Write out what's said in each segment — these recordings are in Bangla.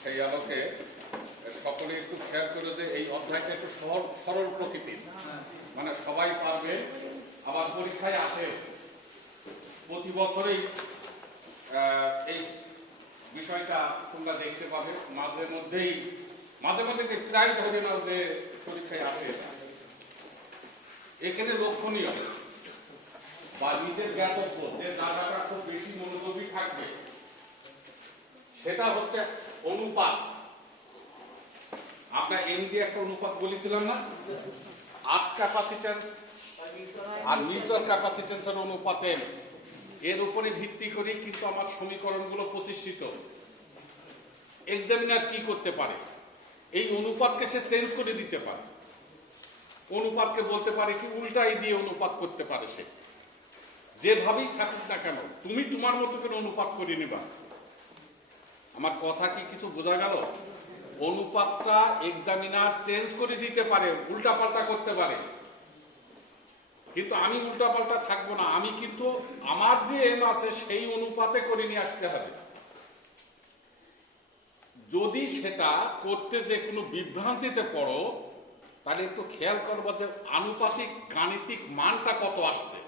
সেই আলোকে সকলে একটু খেয়াল করে যে এই অধ্যায়টা একটু সরল প্রকৃতির, মানে সবাই পারবে, আবার পরীক্ষায় আসে প্রতি বছরেই এই বিষয়টা তোমরা দেখতে পাবে। মাঝে মধ্যে প্রায় ধরে নাও যে পরীক্ষায় আসে। এখানে লক্ষণীয় বা নিজের জ্ঞাতব্য যে জায়গাটা খুব বেশি মনোযোগী থাকবে সেটা হচ্ছে অনুপাত। আমরা এমডি একটা অনুপাত বলেছিলাম না, আর্থ ক্যাপাসিটেন্স আর মিউচুয়াল ক্যাপাসিটেন্সের অনুপাতে এর উপরে ভিত্তি করে কিন্তু আমার সমীকরণগুলো প্রতিষ্ঠিত। এক্সামিনার কি করতে পারে, এই অনুপাতকে সে চেঞ্জ করে দিতে পারে, অনুপাতকে বলতে পারে কি উল্টাই দিয়ে অনুপাত করতে পারে। সে যেভাবেই থাকুক না কেন তুমি তোমার মতো করে অনুপাত করে নিবা। আমার কথা কি কিছু বোঝা গেল? অনুপাতটা এক্সামিনার চেঞ্জ করে দিতে পারে, উল্টা পাল্টা করতে পারে, কিন্তু আমি উল্টা পাল্টা থাকবো না। আমি কিন্তু আমার যে এম আছে সেই অনুপাতে করে নিয়ে আসতে হবে। যদি সেটা করতে যে কোনো বিভ্রান্তিতে পড়ো তাহলে একটু খেয়াল করবো যে আনুপাতিক গাণিতিক মানটা কত আসছে।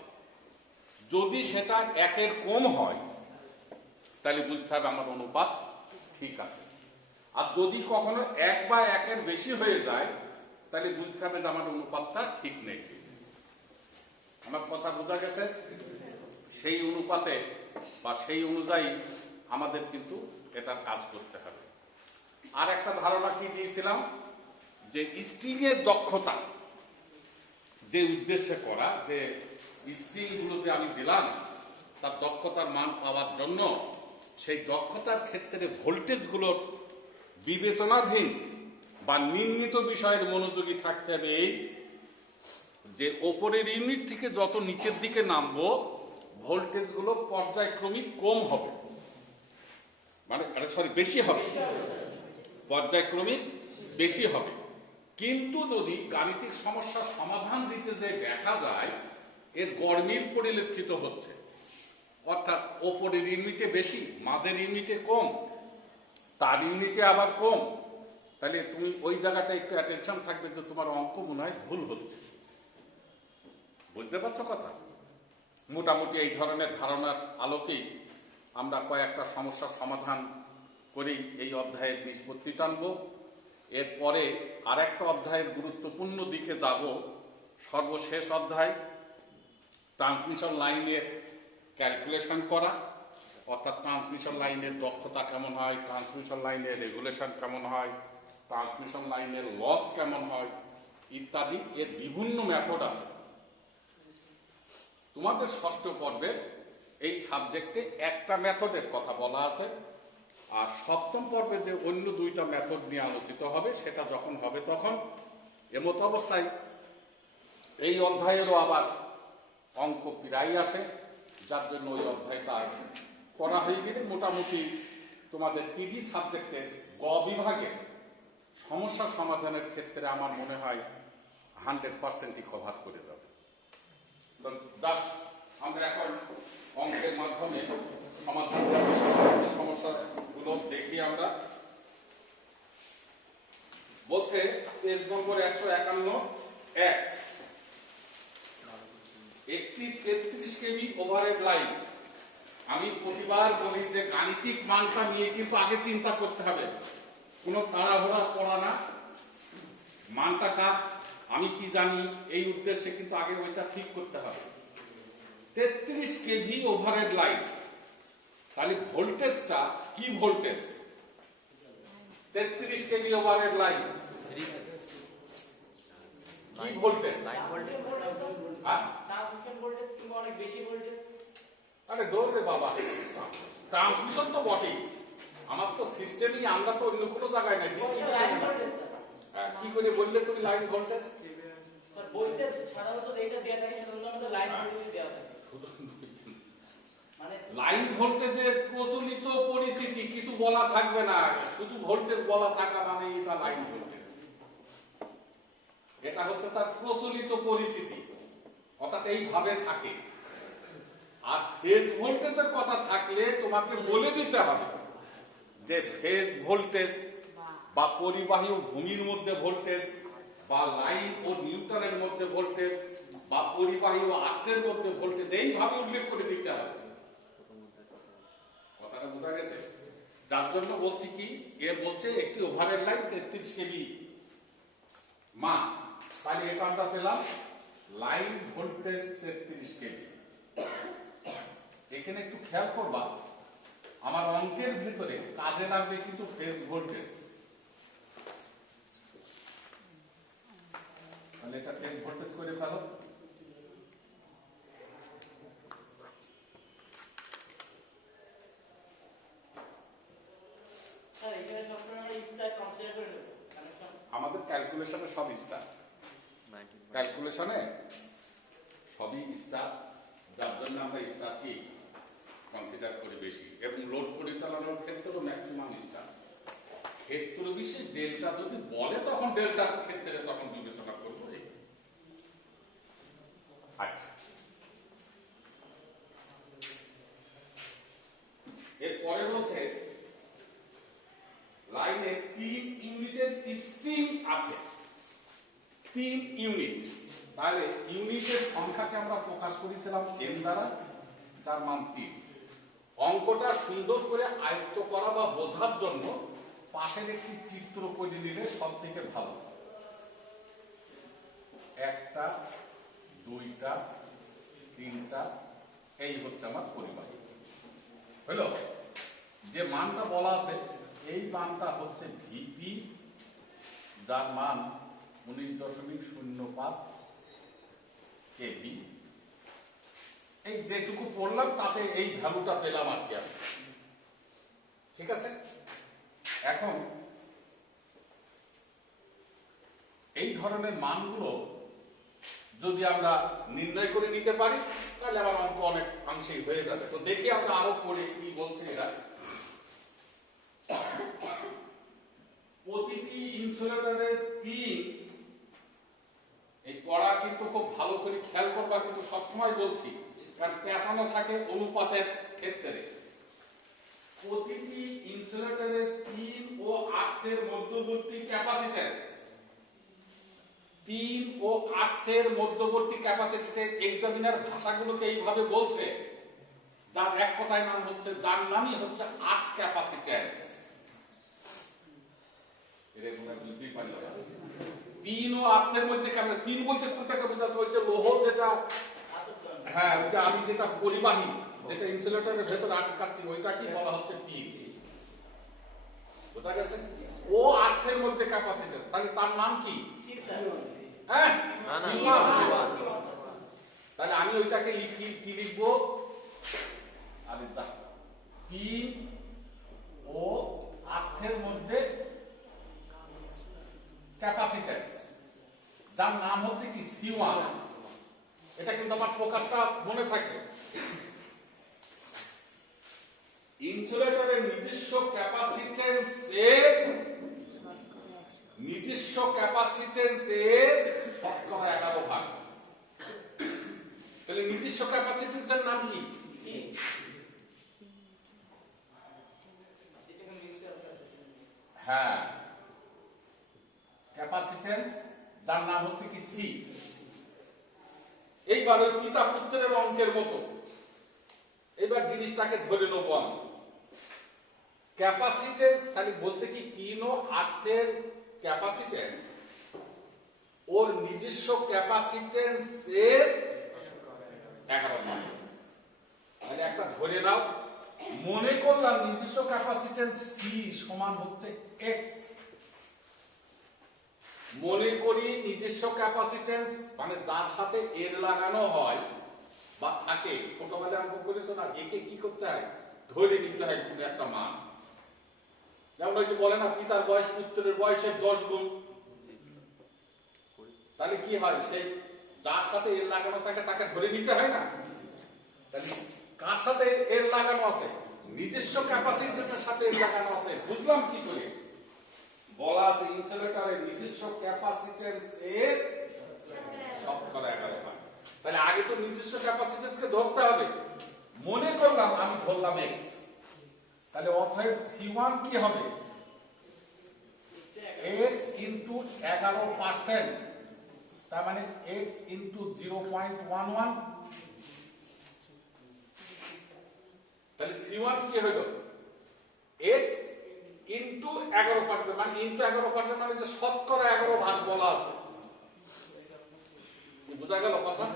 যদি সেটা একের কম হয় তাহলে বুঝতে হবে আমার অনুপাত ঠিক আছে। আর যদি কখনো এক বা একের বেশি হয়ে যায় তাহলে বুঝতে হবে যে আমার অনুপাতটা ঠিক নেই। আমার কথা বোঝা গেছে? সেই অনুপাতে বা সেই অনুযায়ী আমাদের কিন্তু এটা কাজ করতে হবে। আর একটা ধারণা কি দিয়েছিলাম যে স্ট্রিং এর দক্ষতা যে উদ্দেশ্যে করা, যে স্ট্রিং গুলো যে আমি দিলাম তার দক্ষতার মান পাওয়ার জন্য সেই দক্ষতার ক্ষেত্রে ভোল্টেজ গুলোর বিবেচনাধীন বা নির্ণীত বিষয়ের মনোযোগী থাকতে হবে। এই যে ওপরের ইউনিট থেকে যত নিচের দিকে নামবো ভোল্টেজ গুলো পর্যায়ক্রমিক কম হবে, মানে বেশি হবে, পর্যায়ক্রমিক বেশি হবে। কিন্তু যদি গাণিতিক সমস্যার সমাধান দিতে যে দেখা যায় এর গড়মিল পরিলক্ষিত হচ্ছে, অর্থাৎ ওপরের ইউনিটে বেশি, মাঝের ইউনিটে কম, তার ইউনিটে আবার কম, তাহলে তুমি ওই জায়গাটা একটু অ্যাটেনশন থাকবে যে তোমার অঙ্ক মনে হয় ভুল হচ্ছে। বুঝতে পারছো কথা? মোটামুটি এই ধরনের ধারণার আলোকেই আমরা কয়েকটা সমস্যার সমাধান করেই এই অধ্যায়ের নিষ্পত্তি টানব। এরপরে আর একটা অধ্যায়ের গুরুত্বপূর্ণ দিকে যাব, সর্বশেষ অধ্যায় ট্রান্সমিশন লাইনের ক্যালকুলেশন করা, অর্থাৎ ট্রান্সমিশন লাইনের দক্ষতা কেমন হয়, ট্রান্সমিশন লাইনের রেগুলেশন কেমন হয়, ট্রান্সমিশন লাইনের লস কেমন হয় ইত্যাদি। এর বিভিন্ন মেথড আছে। তোমাদের ষষ্ঠ পর্বের এই সাবজেক্টে একটা মেথডের কথা বলা আছে, আর সপ্তম পর্বে যে অন্য দুইটা মেথড নিয়ে আলোচিত হবে সেটা যখন হবে তখন। এমত অবস্থায় এই অধ্যায়েরও আবার অঙ্ক প্রায় আসে, যার জন্য ওই অধ্যায়টা করা হয়ে গেলে মোটামুটি তোমাদের টিডি সাবজেক্টের গ বিভাগে সমস্যা সমাধানের ক্ষেত্রে আমার মনে হয় 100%ই কভার করে যাবে। তো জাস্ট আমরা এখন অঙ্কের মাধ্যমে সমাধান সমস্যাগুলো দেখি। আমরা বলছে পেজ নম্বর 151 একটি 33 কেভি ওভারহেড লাইন। আমি প্রতিবার বলি যে গাণিতিক মানটা নিয়ে কিন্তু আগে চিন্তা করতে হবে, কোনো তাড়াহুড়া করা না। মানটা কার আমি কি জানি এই উদ্দেশ্যে কিন্তু আগে ওইটা ঠিক করতে হবে। 33 কেভি ওভারহেড লাইন, তাহলে ভোল্টেজটা কি ভোল্টেজ? 33 কেভি ওভারহেড লাইন কি ভোল্টেজ? আরে দৌড় বাবা, ট্রান্সমিশন তো বটেই, আমার তো সিস্টেমই, আমরা তো অন্য কোনো জায়গায় নাই। কি করে বললে তুমি লাইন ভোল্টেজ? ভোল্টেজ সাধারণত যেটা দেয়া থাকে সেটা হলো আমাদের লাইন ভোল্টেজ দেয়া থাকে। মানে লাইন ভোল্টেজের প্রচলিত পরিস্থিতি কিছু বলা থাকবে না, শুধু ভোল্টেজ বলা থাকা মানে এটা লাইন ভোল্টেজ। এটা হচ্ছে তার প্রচলিত পরিস্থিতি, অর্থাৎ এইভাবে থাকে। আর ফেজ ভোল্টেজের কথা থাকলে তোমাকে বলে দিতে হবে যে ফেজ ভোল্টেজ বা পরিবাহী ও ভূমির মধ্যে ভোল্টেজ বা লাইন ও নিউট্রালের মধ্যে ভোল্টেজ বা পরিবাহী ও আর্থের মধ্যে ভোল্টেজ এইভাবে উল্লেখ করে দিতে হবে। কথাটা বোঝা গেছে? যার জন্য বলছি কি, এ বলছে একটি ওভারের লাইন 33 কেভি মান, তাহলে এটা আমরা পেলাম লাইন ভোল্টেজ 33 কেভি। এখানে একটু খেয়াল করবা, আমার অঙ্কের ভিতরে কাজে লাগবে কিন্তু ফেজ ভোল্টেজ, তাহলে এটা ফেজ ভোল্টেজ করে ফেলো। স্যার এখানে সবসময় আমরা স্টার কনসিডার করে নেব কানেকশন। আমাদের ক্যালকুলেশনে সব স্টার, ক্যালকুলেশনে সবই স্টার, যার জন্য আমরা স্টার কি কনসিডার করি বেশি, এবং লোড পরিচালনার ক্ষেত্রেও ম্যাক্সিমাম স্টার। ক্ষেত্র বিশেষ ডেল্টা যদি বলে তখন ডেল্টার ক্ষেত্রে তখন বিবেচনা করবো। আচ্ছা, এরপরে হচ্ছে লাইনে 3 ইউনিটের স্ট্রিং আছে, 3 ইউনিট। তাহলে ইউনিটের সংখ্যাকে আমরা প্রকাশ করেছিলাম n দ্বারা, যার মান 3। অঙ্কটা সুন্দর করে আয়ত্ত করা বা বোঝার জন্য পাশের একটি চিত্র করে নিলে সব থেকে ভালো। 1টা 2টা 3টা, এই হচ্ছে আমার পরিবাহী। হলো, যে মানটা বলা আছে এই মানটা হচ্ছে ভিপি, যার মান 19.05 কেভি। এই যেটুকু পড়লাম তাতে এই ভ্যালুটা পেলাম আর কি আমি। ঠিক আছে, এখন এই ধরনের মানগুলো যদি আমরা নির্ণয় করে নিতে পারি তাহলে আমার অঙ্ক অনেক অংশেই হয়ে যাবে। তো দেখি আমরা আরো পড়ে কি বলছে এরা। প্রতিটি ইনসুলেটরের পিন, এই পড়া কিন্তু খুব ভালো করে খেয়াল করবা, কিন্তু সবসময় বলছি কারণ পেঁচানো থাকে অনুপাতের ক্ষেত্রে। প্রতিটি ইনসুলেটরের পিন ও আর্থের মধ্যবর্তী ক্যাপাসিট্যান্স, পিন ও আর্থের মধ্যবর্তী ক্যাপাসিট্যান্স এক্সামিনার ভাষাগুলোকে এইভাবে বলছে, যার এক কথায় নাম হচ্ছে, যার নামই হচ্ছে আর্থ ক্যাপাসিট্যান্স। পিন ও আর্থের মধ্যে পিন বলতে কোনটাকে বোঝাচ্ছে? ওই যে লোহ যেটা, হ্যাঁ ওই যে আমি যেটা পরিবাহী, যেটা ইনসুলেটরের ভেতর আটকাচ্ছি, ওইটা কি বলা হচ্ছে? পিন। বোঝা গেছে? ও আর্থের মধ্যে ক্যাপাসিট্যান্স, তাহলে তার নাম কি? হ্যাঁ, তাহলে আমি ওইটাকে কি লিখবো? আরে যা, পিন ও আর্থের মধ্যে ক্যাপাসিট্যান্স, যার নাম হচ্ছে কি? C1। এটা কিন্তু আমার প্রকাশটা মনে থাকে। ইনসুলেটরের নিজস্ব ক্যাপাসিট্যান্সের শতকরা 11 ভাগ। তাহলে নিজস্ব ক্যাপাসিট্যান্সের নাম কি? হ্যাঁ, ক্যাপাসিট্যান্স, যার নাম হচ্ছে কি? C। এইবার ওই পিতা পুত্রের অঙ্কের মতো এবার জিনিসটাকে ধরে নেবো আমি। ক্যাপাসিট্যান্স তাহলে বলছে কি? পিন ও আর্থের ক্যাপাসিট্যান্স ওর নিজস্ব ক্যাপাসিট্যান্স এর 11 তাহলে একটা ধরে নাও, মনে করলাম নিজস্ব ক্যাপাসিট্যান্স C সমান হচ্ছে X। মনে করি নিজস্ব ক্যাপাসিট্যান্স মানে যার সাথে এর লাগানো হয় বা থাকে, ছোটবেলায় অঙ্ক করেছো না, একে কি করতে হয়? ধরে নিতে হয় কোনো একটা মান। যেমন ওই যে বলে না, পিতার বয়স পুত্রের বয়সের 10 গুণ। তাহলে কি হয়? সেই যার সাথে এর লাগানো থাকে তাকে ধরে নিতে হয় না? তাহলে কার সাথে এর লাগানো আছে? নিজস্ব ক্যাপাসিট্যান্সের সাথে এর লাগানো আছে। বুঝলাম কি করে? বলা আছে ইনসুলেটরের নিজস্ব ক্যাপাসিট্যান্স এর শতকরা 11 ভাগ। তাহলে আগে তো নিজস্ব ক্যাপাসিট্যান্সকে ধরতে হবে। মনে করলাম আমি ধরলাম X, তাহলে অতএব C1 কি হবে x ইনটু 11%, তার মানে x ইনটু 0.11, তাহলে C1 কি হলো x ইনটু 11%, মানে ইনটু 11% মানে যে শতকরা 11 ভাগ বলা আছে, বুঝা গেল কথা?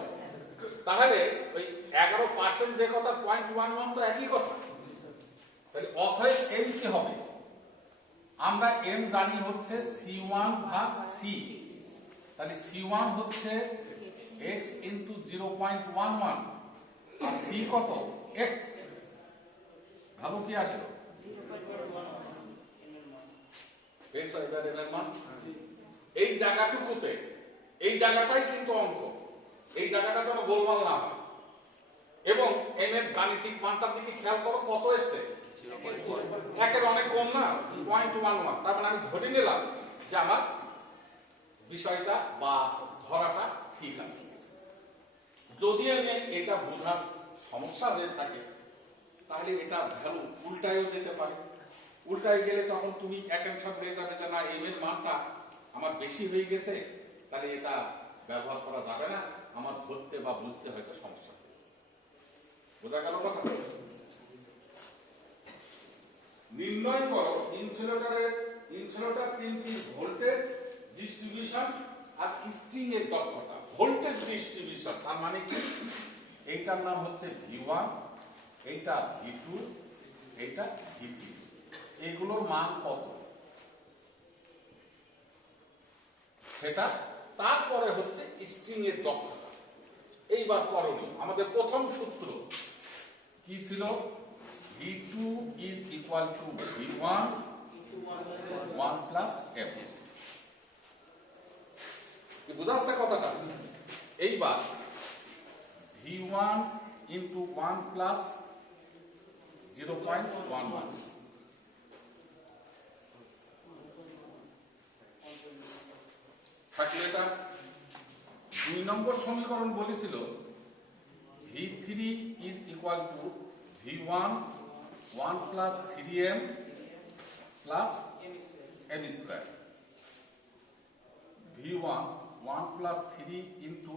তাহলে ওই 11% যে কথা 0.11 তো একই কথা। তাহলে অতএব m কি হবে, আমরা m জানি হচ্ছে C1 ভাগ c, তাহলে C1 হচ্ছে x ইনটু 0.11 আর c কত x, ভালো কি আসলো এই জায়গাটুকুতে, এই জায়গাটাই কিন্তু অঙ্ক, এই জায়গাটা যেন গোলমাল না হয়। এবং m এর গাণিতিক মানটার দিকে খেয়াল করো, কত এসছে, একের অনেক কম না, 0.11, তার মানে আমি ধরে নিলাম যে আমার বিষয়টা বা ধরাটা ঠিক আছে। যদি আমি এটা বোঝার সমস্যা হয়ে থাকে তাহলে এটা ভ্যালু উল্টায়ও যেতে পারে। উল্টায় গেলে তখন তুমি অ্যাটেনশন হয়ে যাবে যে না m এর মানটা আমার বেশি হয়ে গেছে, তাহলে এটা ব্যবহার করা যাবে না, আমার ধরতে বা বুঝতে হয়তো সমস্যা হয়েছে। বোঝা গেল কথা? নির্ণয় করো ইনসুলেটর তিনটি ভোল্টেজ ডিস্ট্রিবিউশন আর স্ট্রিং এর দক্ষতা। ভোল্টেজ ডিস্ট্রিবিউশন তার মানে কি, এইটার নাম হচ্ছে V1, এইটা V2, এইটা V3, এগুলোর মান কত সেটা। তারপরে হচ্ছে স্ট্রিং এর দক্ষতা। এইবার করণীয়, আমাদের প্রথম সূত্র কি ছিল, V2 is equal to V1 1 plus M, কি বোঝা যাচ্ছে কথাটা? এইবার V1 into 1 plus 0.11, থাকলে এটা 2 নম্বর সমীকরণ বলেছিল V3 is equal to V1 1 plus 3M plus M square, V1 1 plus 3 into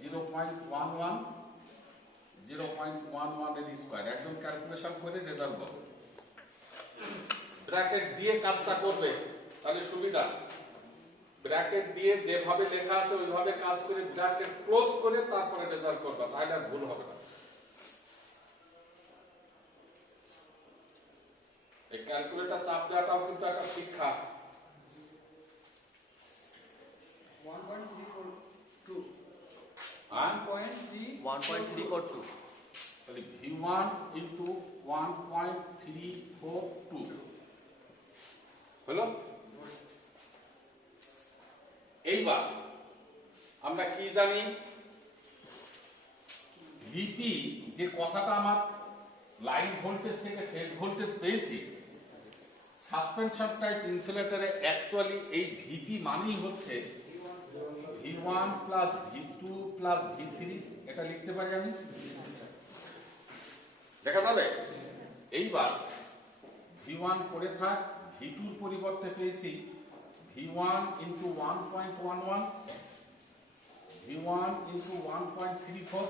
0.11 0.11 এর স্কয়ার, একদম ক্যালকুলেশন করে রেজাল্ট পাবো। ব্র্যাকেট দিয়ে কাজটা করবে তাহলে সুবিধা, ব্র্যাকেট দিয়ে যেভাবে লেখা আছে ওইভাবে কাজ করে ব্র্যাকেট ক্লোজ করে তারপরে রেজাল্ট করবা, তাহলে আর ভুল হবে না। এই ক্যালকুলেটর চাপ দেওয়াটাও কিন্তু একটা শিক্ষা। 1.342 তাহলে V1 into 1.342 হলো। এইবার আমরা কি জানি, ভিপি যে কথাটা আমার লাইন ভোল্টেজ থেকে ফেজ ভোল্টেজ পেয়েছি, সাসপেনশন টাইপ ইনসুলেটরে অ্যাকচুয়ালি এই ভিপি মানেই হচ্ছে V1 plus V2 plus V3, এটা লিখতে পারি আমি, দেখা যাবে। এইবার V1 করে থাক, V2 এর পরিবর্তে পেয়েছি V1 into 1.11, V1 into 1.34,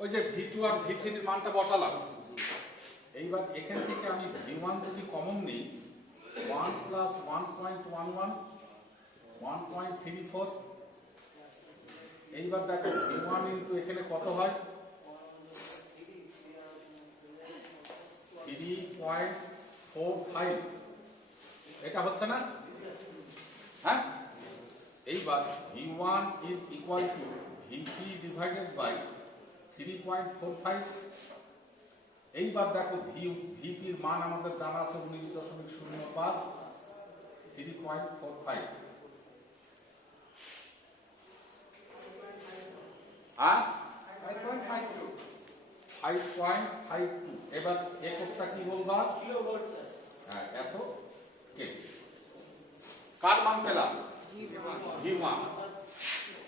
ওই যে V2 আর V3 এর মানটা বসালাম। এইবার এখান থেকে আমি V1 যদি কমন নিই, 1 plus 1.11 1.34, এইবার দেখো V1 into এখানে কত হয়, 3.45, এটা হচ্ছে না? হ্যাঁ, এইবার V1 is equal to VP divided by 3.45, এইবার দেখো VP এর মান আমাদের জানা আছে 19.05, 3.45, আর 5.52, এবার এককটা কি বলবা, কিলোভোল্ট স্যার। হ্যাঁ, এত কে, কার মান পেলাম, V1,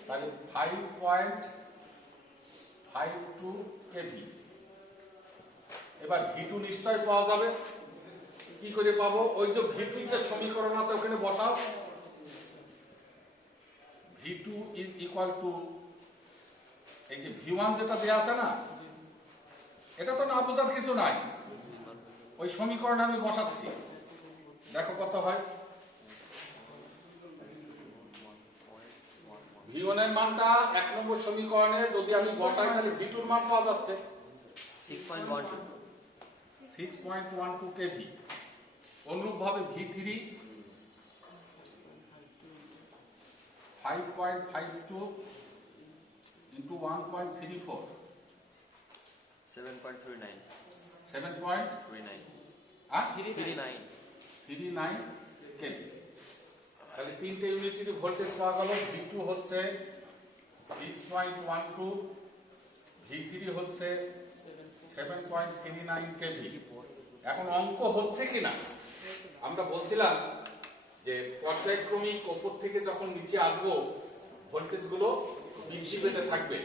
তাহলে 5.52 কেভি। এবার V2 নিশ্চয় পাওয়া যাবে। কি করে পাবো? ওই যে V2 যে সমীকরণ আছে ওখানে বসাও। V2 ইজ ইকুয়াল টু এই যে V1 যেটা দেয়া আছে না, এটা তো না বোঝার কিছু নাই, ওই সমীকরণে আমি বসাচ্ছি, দেখো কত হয়। V1 এর মানটা 1 নম্বর সমীকরণে যদি আমি বসাই তাহলে V2 এর মান পাওয়া যাচ্ছে 6.12 কেভি। অনুরূপভাবে V3 5.52 into 1.34 7.39 কেভি। তাহলে তিনটে ইউনিটের ভোল্টেজ পাওয়া গেল। V2 হচ্ছে 6.12, V3 হচ্ছে 7.39 কেভি। এখন অঙ্ক হচ্ছে কিনা আমরা বলছিলাম যে পর্যায়ক্রমিক উপর থেকে যখন নিচে আসবো ভোল্টেজ গুলো বৃদ্ধি পেতে থাকবে।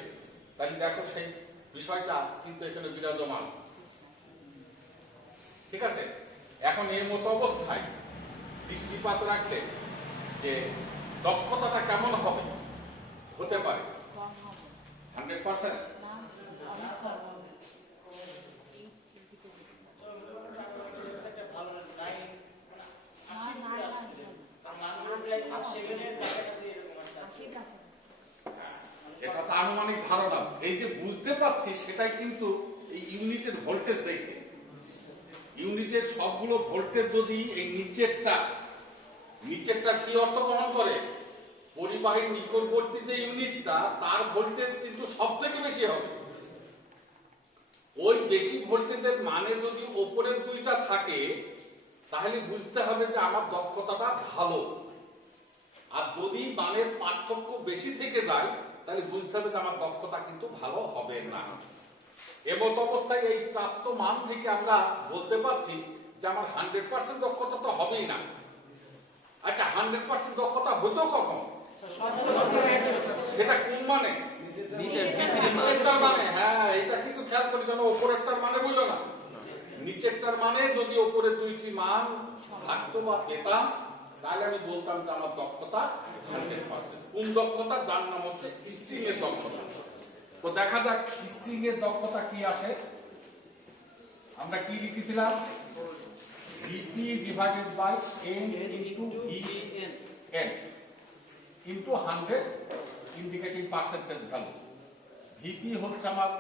তাহলে দেখো সেই বিষয়টা কিন্তু এখানে বিরাজমান, ঠিক আছে। এখন এই মতো অবস্থায় দৃষ্টিপাত রাখলে যে দক্ষতাটা কেমন হবে, হতে পারে 100%। এটা তো আনুমানিক ধারণা, এই যে বুঝতে পারছি সেটাই কিন্তু এই ইউনিটের ভোল্টেজ দেখে। ইউনিটের সবগুলো ভোল্টেজ যদি এই নিচেরটা কি অর্থ বহন করে, পরিবাহীর নিকটবর্তী যে ইউনিটটা তার ভোল্টেজ কিন্তু সব থেকে বেশি হবে। ওই বেশি ভোল্টেজের মানে যদি ওপরের দুইটা থাকে তাহলে বুঝতে হবে যে আমার দক্ষতাটা ভালো, আর যদি মানের পার্থক্য বেশি থেকে যায় তাহলে বুঝতে হবে যে আমার দক্ষতা কিন্তু ভালো হবে না। এমত অবস্থায় এই প্রাপ্ত মান থেকে আমরা বলতে পারছি যে আমার 100% দক্ষতা তো হবেই না। আচ্ছা 100% দক্ষতা হতো কখন? সেটা কোন মানে? নিচেরটার মানে। হ্যাঁ, এটা কিন্তু খেয়াল করে যেন ওপরেরটার মানে বুঝলো না। নিচেরটার মানে যদি ওপরে দুইটি মান থাকতো বা পেতাম তাহলে আমি বলতাম যে আমার দক্ষতা 100%। কোন দক্ষতা? যার নাম হচ্ছে স্ট্রিং এর দক্ষতা। তো দেখা যাক স্ট্রিং এর দক্ষতা কি আসে। আমরা কি লিখেছিলাম? Vp divided by n into Vn into 100 indicating percentage value। Vp হচ্ছে আমার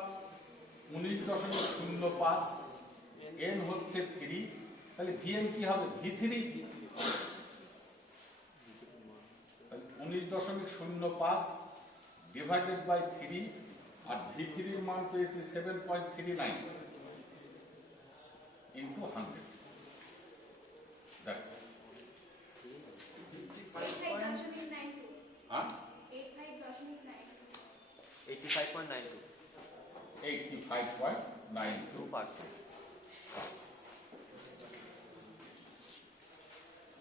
19.05, n হচ্ছে 3, তাহলে Vn কি হবে? V3 19.05 divided by 3, R V3 এর মান পেয়েছি 7.39 into 100। দেখো 85.92%।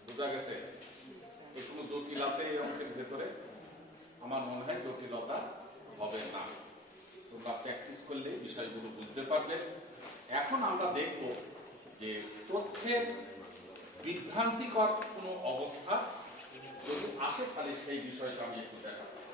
বোঝা গেছে? কোনো জটিল আছে এই অঙ্কের ভেতরে? আমার মনে হয় জটিলতা হবে না। তোমরা প্র্যাকটিস করলে বিষয়গুলো বুঝতে পারবে। এখন আমরা দেখব যে তথ্যের বিভ্রান্তিকর কোনো অবস্থা যদি আসে তাহলে সেই বিষয়টা আমি একটু দেখাচ্ছি।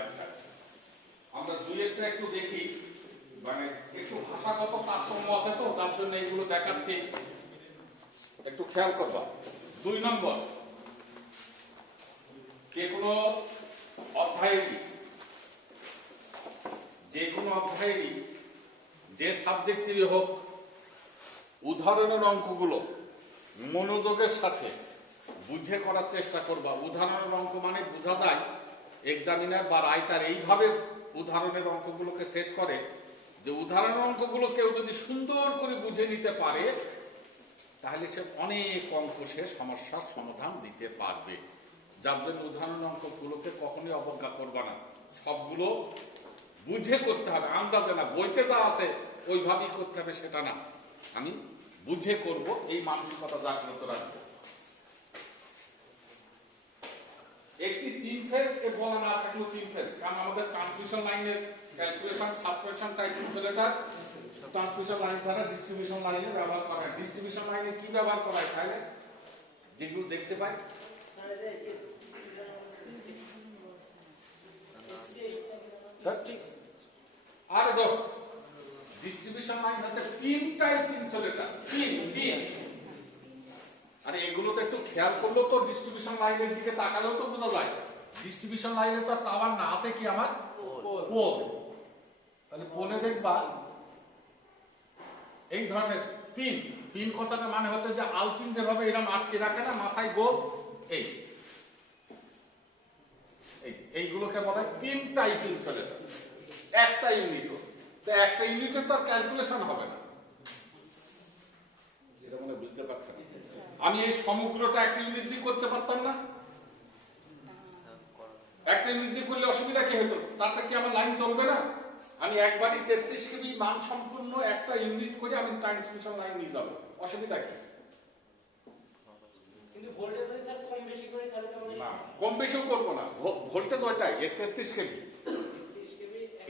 আচ্ছা, আমরা দুই একটা একটু দেখি, মানে একটু ভাষাগত তারতম্য আছে তো যার জন্য এগুলো দেখাচ্ছি, একটু খেয়াল করবা। 2 নম্বর, যে কোনো অধ্যায়েরই যে সাবজেক্টেরই হোক উদাহরণের অঙ্কগুলো মনোযোগের সাথে বুঝে করার চেষ্টা করবা। উদাহরণের অঙ্ক মানে বোঝা যায় এক্সামিনার বা রাইটার এইভাবে উদাহরণের অঙ্কগুলোকে সেট করে যে উদাহরণের অঙ্কগুলো কেউ যদি সুন্দর করে বুঝে নিতে পারে তাহলে সে অনেক অঙ্ক সে সমস্যার সমাধান দিতে পারবে। যার জন্য উদাহরণ অঙ্কগুলোকে কখনোই অবজ্ঞা করবে না, সবগুলো বুঝে করতে হবে, আন্দাজে না। বইতে যা আছে ওইভাবেই করতে হবে সেটা না, আমি বুঝে করব, এই মানসিকতা জাগ্রত রাখবো। একটি 3 ফেজ এ বলা না থাকলেও 3 ফেজ, কারণ আমাদের ট্রান্সমিশন লাইনের calculation suspension type insulator transmission line ছাড়া ডিস্ট্রিবিউশন লাইনে ব্যবহার করা হয়। ডিস্ট্রিবিউশন লাইনে কি ব্যবহার করা হয় তাহলে যেগুলো দেখতে পাই? আরে দেখো, ডিস্ট্রিবিউশন লাইন হচ্ছে পিন টাইপ ইনসুলেটর, পিন। আরে এগুলো তো একটু খেয়াল করলেও তো ডিস্ট্রিবিউশন লাইনের দিকে তাকালেও তো বোঝা যায়। ডিস্ট্রিবিউশন লাইনে তো টাওয়ার না, আছে কি আমার পোল। তাহলে পোলে দেখবা এই ধরনের পিন কথাটা মানে হচ্ছে যে আলপিন যেভাবে এরকম আটকে রাখে না মাথায় গোল, এইগুলোকে বলা হয় পিন টাইপ ইনসুলেটর। একটা ইউনিট, তো একটা ইউনিটে তো আর ক্যালকুলেশন হবে না, যেটা মনে বুঝতে পারছেন। আমি এই সমগ্রটা একটা ইউনিট দিয়ে করতে পারতাম না? একটা ইউনিট দিয়ে করলে অসুবিধা কি হতো? তাতে কি আমার লাইন চলবে না? আমি একবারই 33 কেবি মান সম্পূর্ণ একটা ইউনিট করে আমি ট্রান্সমিশন লাইন নিয়ে যাব, অসুবিধা কি? কিন্তু ভোল্টেজ যদি স্যার কম বেশি করে তাহলে তো আমরা কম বেশিও করব না, ভোল্টেজ ওইটাই 33 কেবি।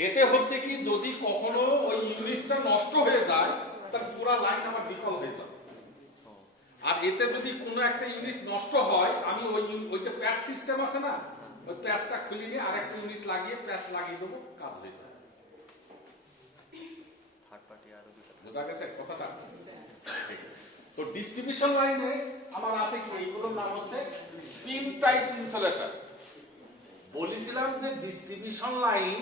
এতে হচ্ছে কি, যদি কখনো ওই ইউনিটটা নষ্ট হয়ে যায় তার পুরো লাইন আমার বিকল হয়ে যাবে। আর এতে যদি কোনো একটা ইউনিট নষ্ট হয়, আমি ওই যে প্যাচ সিস্টেম আছে না, ওই প্যাচটা খুলে নিয়ে আরেকটা ইউনিট লাগিয়ে প্যাচ লাগিয়ে দেবো, কাজ হয়ে যাবে। বোঝা গেছে কথাটা? তো ডিস্ট্রিবিউশন লাইনে আমার আছে কি, এইগুলোর নাম হচ্ছে পিন টাইপ ইনসুলেটর। বলেছিলাম যে ডিস্ট্রিবিউশন লাইন,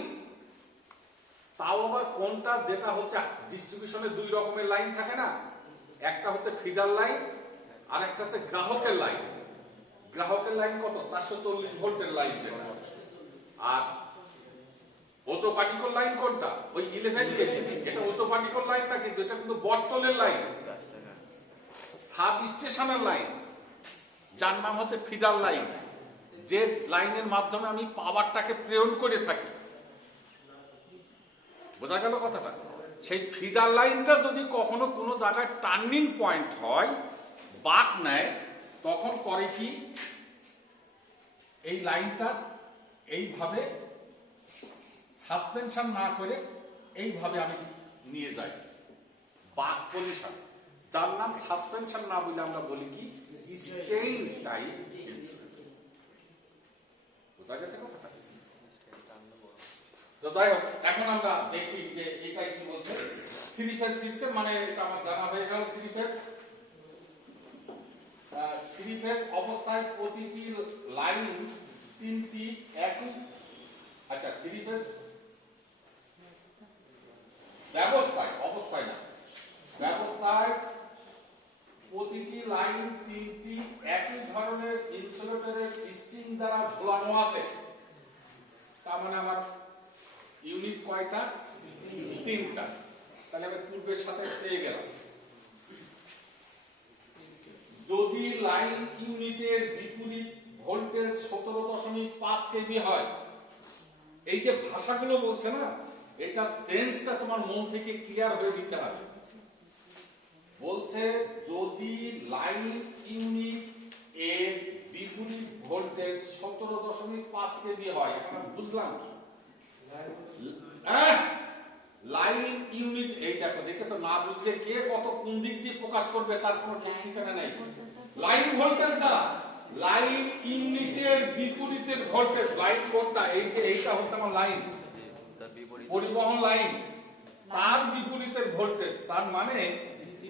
তাও আবার কোনটা, যেটা হচ্ছে ডিস্ট্রিবিউশনে 2 রকমের লাইন থাকে না, একটা হচ্ছে ফিডার লাইন আর একটা হচ্ছে গ্রাহকের লাইন। গ্রাহকের লাইন কত? 440 ভোল্টের লাইন যেটা। আর ওচো পার্টিকল লাইন কোনটা? ওই 11 কেভি। এটা ওচো পার্টিকল লাইন না, কিন্তু এটা কিন্তু বর্তনের লাইন, সাব স্টেশনের লাইন, যার নাম হচ্ছে ফিডার লাইন, যে লাইনের মাধ্যমে আমি পাওয়ারটাকে প্রেরণ করে থাকি। বোঝা গেল কথাটা? সেই ফিডার লাইনটা যদি কখনো কোনো জায়গায় টার্নিং পয়েন্ট হয়, বাঁক নেয়, তখন করে কি, এই লাইনটা এইভাবে সাসপেনশন না করে এইভাবে আমি নিয়ে যাই বাঁক পজিশন, যার নাম সাসপেনশন না বলে আমরা বলি কি স্টেইন টাইপ ইনসুলেটর। বোঝা গেছে কথাটা? তো যাই হোক, এখন আমরা দেখি যে এটা কি বলছে। 3 ফেজ সিস্টেম মানে এটা আমার জানা হয়ে গেল। 3 ফেজ অবস্থায় প্রতিটি লাইন 3টি একই, আচ্ছা 3 ফেজ অবস্থায় না, ব্যবস্থায় প্রতিটি লাইন 3টি একই ধরনের ইনসুলেটরের স্ট্রিং দ্বারা ঝোলানো আছে। তার মানে আমার ইউনিট কয়টা? 3টা। তাহলে আমি পূর্বের সাথে পেয়ে গেলাম। যদি লাইন ইউনিটের বিপরীত ভোল্টেজ 17.5 কেভি হয়, এই যে ভাষাগুলো বলছে না, এটা চেঞ্জটা তোমার মন থেকে ক্লিয়ার হয়ে নিতে হবে। বলছে যদি লাইন ইউনিট এর বিপরীত ভোল্টেজ 17.5 কেভি হয়, এখন বুঝলাম কি লাইন ইউনিট, এই দেখো দেখেছো, না বুঝলে কে কত কোন দিক দিয়ে প্রকাশ করবে তার কোনো ঠিক ঠিকানা নেই। লাইন ভোল্টেজ দ্বারা লাইন ইউনিটের বিপরীতের ভোল্টেজ, লাইন কোনটা? এই যে এইটা হচ্ছে আমার লাইন, পরিবহন লাইন, তার বিপরীতের ভোল্টেজ, তার মানে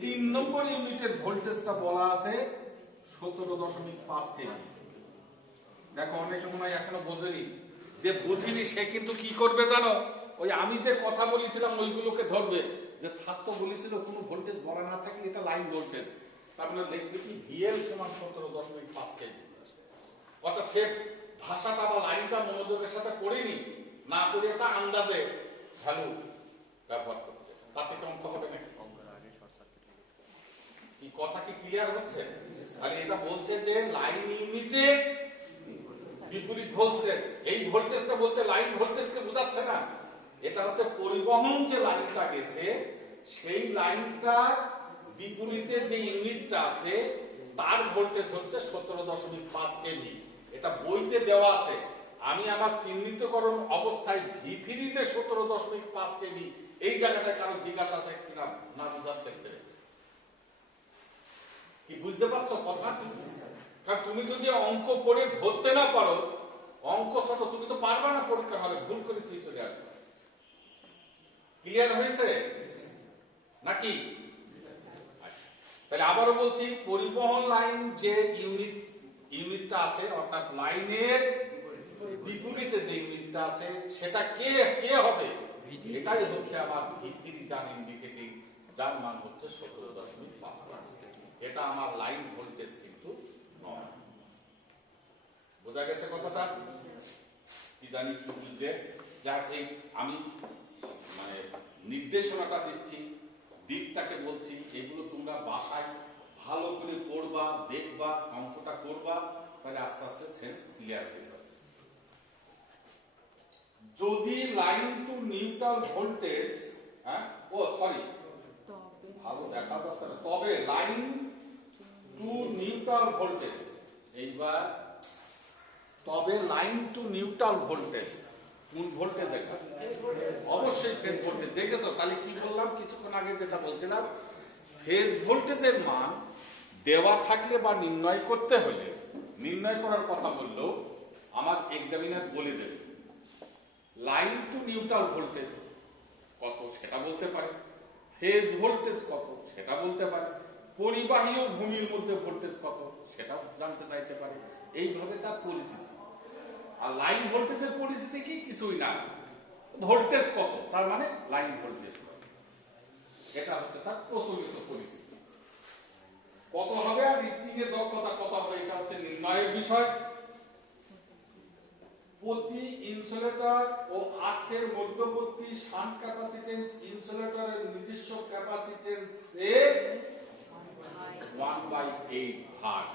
3 নম্বর ইউনিটের ভোল্টেজটা বলা আছে 17.5 কেভি। দেখো অনেকে মনে হয় এখনো বোঝেনি, যে বুঝিনি সে কিন্তু কি করবে জানো, ওই আমি যে কথা বলেছিলাম ওইগুলোকে ধরবে, যে ছাত্র বলেছিল কোনো ভোল্টেজ বলা না থাকে এটা লাইন ভোল্টেজ, তারপরে লিখবে কি ভিএল সমান 17.5 কেভি। অর্থাৎ সে ভাষাটা বা লাইনটা মনোযোগের সাথে পড়েনি, না পড়ে একটা আন্দাজে ভ্যালু ব্যবহার করছে, তাতে কি অঙ্ক হবে নাকি? কি কথা কি ক্লিয়ার হচ্ছে? আর এটা বলছে যে লাইন ইউনিটে বিপরীত ভোল্টেজ, এই ভোল্টেজটা বলতে লাইন ভোল্টেজকে বোঝাচ্ছে না, এটা হচ্ছে পরিবহন যে লাইনটা গেছে সেই লাইনটা বিপরীতে যে ইউনিটটা আছে তার ভোল্টেজ হচ্ছে 17.5 কেভি। এটা বইতে দেওয়া আছে। আমি আমার চিহ্নিতকরণ অবস্থায় V3 যে 17.5 কেভি, এই জায়গাটায় কারো জিজ্ঞাসা আছে কিনা না বোঝার ক্ষেত্রে। কি বুঝতে পারছো কথা? কারণ তুমি যদি অঙ্ক পড়ে ধরতে না পারো, অঙ্ক ছোট, তুমি তো পারবে না পরীক্ষা হলে, ভুল করে তুই চলে আসবে। ক্লিয়ার হয়েছে নাকি? তাহলে আবারও বলছি, পরিবহন লাইন যে ইউনিটটা আছে, অর্থাৎ লাইনের বিপরীতে যে ইউনিটটা আছে সেটা কে হবে? এটাই হচ্ছে আমার V3 যান ইন্ডিকেটিং, যার মান হচ্ছে 17.5। এটা আমার লাইন ভোল্টেজ কিন্তু নয়। বোঝা গেছে কথাটা? কি জানি কি বুঝলে, যা এই আমি মানে নির্দেশনাটা দিচ্ছি, দিকটাকে বলছি, এগুলো তোমরা বাসায় ভালো করে পড়বা, দেখবা, অঙ্কটা করবা, তাহলে আস্তে আস্তে সেন্স ক্লিয়ার হয়ে যাবে। যদি line to neutral voltage, O sorry, ভালো দেখা যাচ্ছে না, তবে লাইন টু নিউট্রাল ভোল্টেজ, এইবার তবে লাইন টু নিউট্রাল ভোল্টেজ কোন ভোল্টেজ? এটা অবশ্যই ফেজ ভোল্টেজ। দেখেছো? তাহলে কি বললাম কিছুক্ষণ আগে, যেটা বলছিলাম, ফেজ ভোল্টেজের মান দেওয়া থাকলে বা নির্ণয় করতে হলে, নির্ণয় করার কথা বললেও আমার এক্সামিনার বলে দেবে লাইন টু নিউট্রাল ভোল্টেজ কত সেটা বলতে পারে, ফেজ ভোল্টেজ কত সেটা বলতে পারে, পরিবাহী ও ভূমির মধ্যে ভোল্টেজ কত সেটাও জানতে চাইতে পারে। এইভাবে তার পরিস্থিতি। আর লাইন ভোল্টেজের পরিস্থিতি কি? কিছুই না, ভোল্টেজ কত, তার মানে লাইন ভোল্টেজ কত, এটা হচ্ছে তার প্রচলিত পরিস্থিতি। কত হবে আর স্ট্রিং এর দক্ষতা কত হবে, এটা হচ্ছে নির্ণয়ের বিষয়। প্রতি ইনসুলেটর ও আর্থের মধ্যবর্তী শান্ট ক্যাপাসিটেন্স ইনসুলেটরের নিজস্ব ক্যাপাসিটেন্সের 1/8 ভাগ।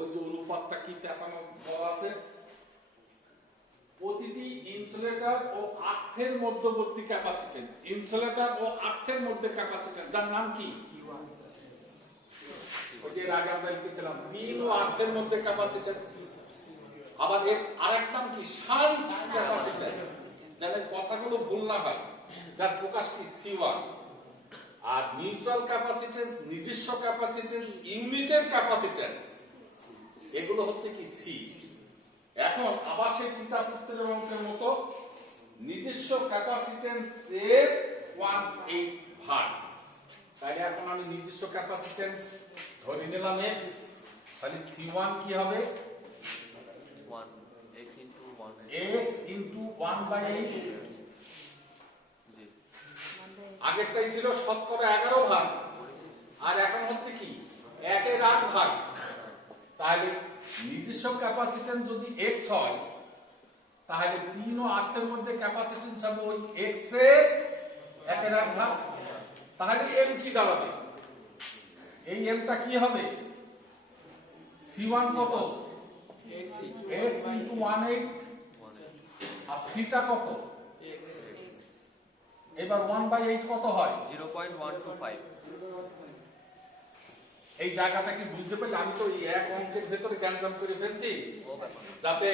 ওই যে অনুপাতটা কি পেছানো বলা আছে, প্রতিটি ইনসুলেটর ও আর্থের মধ্যবর্তী ক্যাপাসিটেন্স, ইনসুলেটর ও আর্থের মধ্যে ক্যাপাসিটেন্স, যার নাম কি? ওই যে আগে আমরা লিখেছিলাম পিন ও আর্থের মধ্যে ক্যাপাসিটেন্স। আবার এর আরেক নাম কি? শান্ট ক্যাপাসিটেন্স, যেন কথাগুলো ভুল না হয়, যার প্রকাশ কি? C1। আর মিউচুয়াল ক্যাপাসিটেন্স, নিজস্ব ক্যাপাসিটেন্স, ইউনিটের ক্যাপাসিটেন্স, এগুলো হচ্ছে কি? C। এখন আবার সেই পিতা পুত্রের অঙ্কের মতো নিজস্ব ক্যাপাসিটেন্সের 1/8 ভাগ। তাহলে এখন আমি নিজস্ব ক্যাপাসিটেন্স ধরে নিলাম x, তাহলে C1 কি হবে? x into 1/8। আগেরটাই ছিল শতকরা 11 ভাগ, আর এখন হচ্ছে কি 1/8 ভাগ। তাহলে নিজস্ব ক্যাপাসিটেন্স যদি x হয়, তাহলে পিন ও আর্থের মধ্যে ক্যাপাসিটেন্স হবে ওই x এর 1/8 ভাগ। তাহলে m কি দাঁড়াবে? এই mটা কি হবে? C1 কত? x into 1/8, আর c টা কত? এবার 1/8 কত হয়? 0.125। এই জায়গাটা কি বুঝতে পারলে? আমি তো এই এক অঙ্কের ভেতরে ক্যালকুলেট করে ফেলছি, যাতে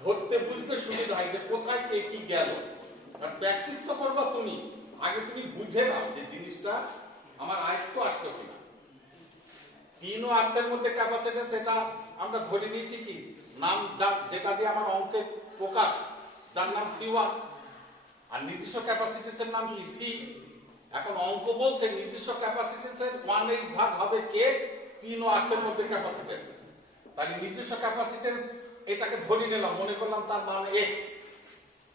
ধরতে বুঝতে সুবিধা হয় যে কোথায় কে কি গেল। আর প্র্যাকটিস তো করবা তুমি, আগে তুমি বুঝে নাও যে জিনিসটা আমার আয়ত্ত আসলো কিনা। পিন ও আর্থের মধ্যে ক্যাপাসিটেন্স, এটা আমরা ধরে নিয়েছি কি নাম, যেটা দিয়ে আমার অঙ্কের প্রকাশ, যার নাম C1। আর নিজস্ব ক্যাপাসিটেন্সের নাম কি? C। এখন অঙ্ক বলছে নিজস্ব ক্যাপাসিটেন্সের 1/8 ভাগ হবে কে? পিন ও আর্থের মধ্যে ক্যাপাসিটেন্স। তাহলে নিজস্ব ক্যাপাসিটেন্স এটাকে ধরে নিলাম, মনে করলাম তার মান x।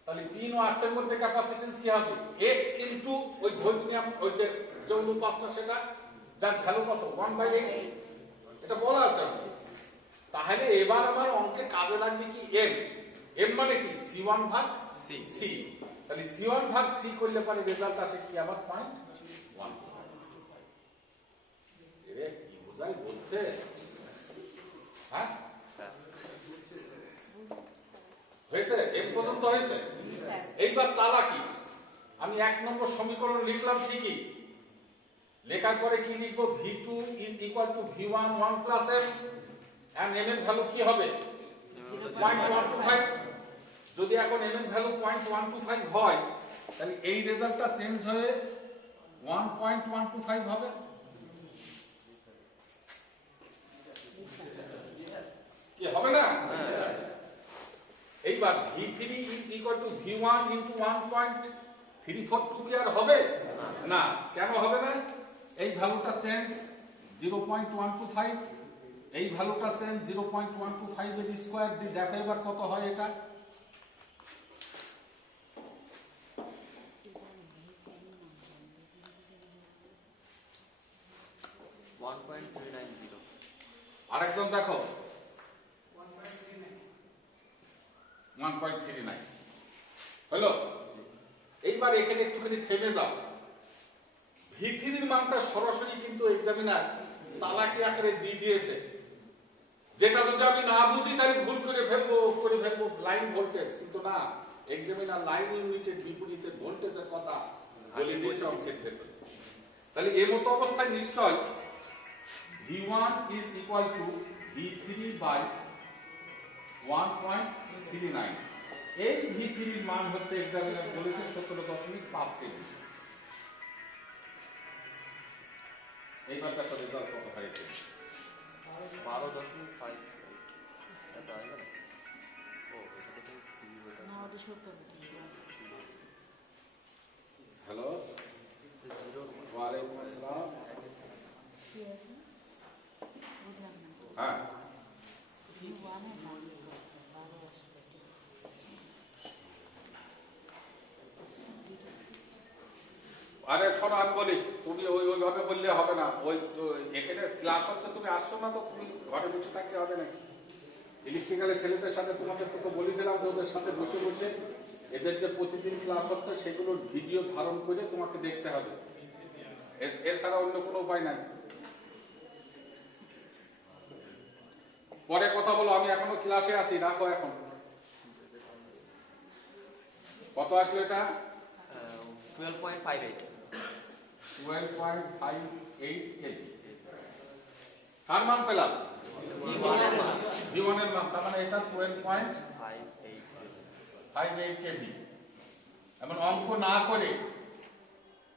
তাহলে পিন ও আর্থের মধ্যে ক্যাপাসিটেন্স কি হবে? x ইনটু ওই ধরে নিলাম ওই যে অনুপাতটা, সেটা যার ভ্যালু কত? 1/8। এটা বলা আছে। তাহলে এবার আমার অঙ্কে কাজে লাগবে কি? m মানে কি? C1 ভাগ c। তাহলে C1 ভাগ c করলে পরে রেজাল্ট আসে কি? আমার 0.1। বোঝাই বলছে হ্যাঁ হয়েছে এর পর্যন্ত হয়েছে এইবার চালাকি আমি 1 নম্বর সমীকরণ লিখলাম ঠিকই লেখার পরে কি লিখবো v2 is equal to v1 1 plus m and m এর ভ্যালু কি হবে 0.125 যদি এখন m এর ভ্যালু 0.125 হয় তাহলে এই রেজাল্টটা চেঞ্জ হয়ে 1.125 হবে কি হবে না এইবার v3 is equal to v1 into 1.342 কি আর হবে না কেন হবে না এই ভ্যালুটা চেঞ্জ 0.125 এই ভ্যালুটা চেঞ্জ 0.125 এর স্কয়ার দি দেখো এবার কত হয় এটা আরেকজন দেখো 1.39 হলো এইবার এখানে একটুখানি থেমে যাও v3 এর মানটা সরাসরি কিন্তু এক্সামিনার চালাকি আকারে দিয়ে দিয়েছে যেটা যদি আমি না বুঝি তাহলে ভুল করে ফেলবো লাইন ভোল্টেজ কিন্তু না এক্সামিনার লাইন ইউনিটের বিপরীতে ভোল্টেজের কথা বলে দিয়েছে অঙ্কের ক্ষেত্রে তাহলে এই মতো অবস্থায় নিশ্চয় v1 is equal to v3 by 1.39 এই v3 এর মান হচ্ছে এক্সামিনার বলেছে 17.5 কেজি এইবার দেখো রেজাল্ট কত হয় 12.5 এটা আইলো না ও এটা তো কি হলো না ওটা 70 হ্যালো ওয়ালাইকুম আসসালাম হ্যাঁ আরে শোনো আমি বলি তুমি ওইভাবে বললে হবে না ওই এখানে ক্লাস হচ্ছে তুমি আসছো না তো তুমি ঘরে বসে থাকতে হবে নাকি ইলেকট্রিক্যালের ছেলেদের সাথে তোমাদেরকে তো বলেছিলাম যে ওদের সাথে বসে বসে এদের যে প্রতিদিন ক্লাস হচ্ছে সেগুলোর ভিডিও ধারণ করে তোমাকে দেখতে হবে এছাড়া অন্য কোনো উপায় নাই পরে কথা বলো আমি এখনো ক্লাসে আছি রাখো এখন কত আসলো এটা 12.58 কেজি কার মান পেলাম v1 এর মান তার মানে এটা 12.58 কেজি এমন অঙ্ক না করে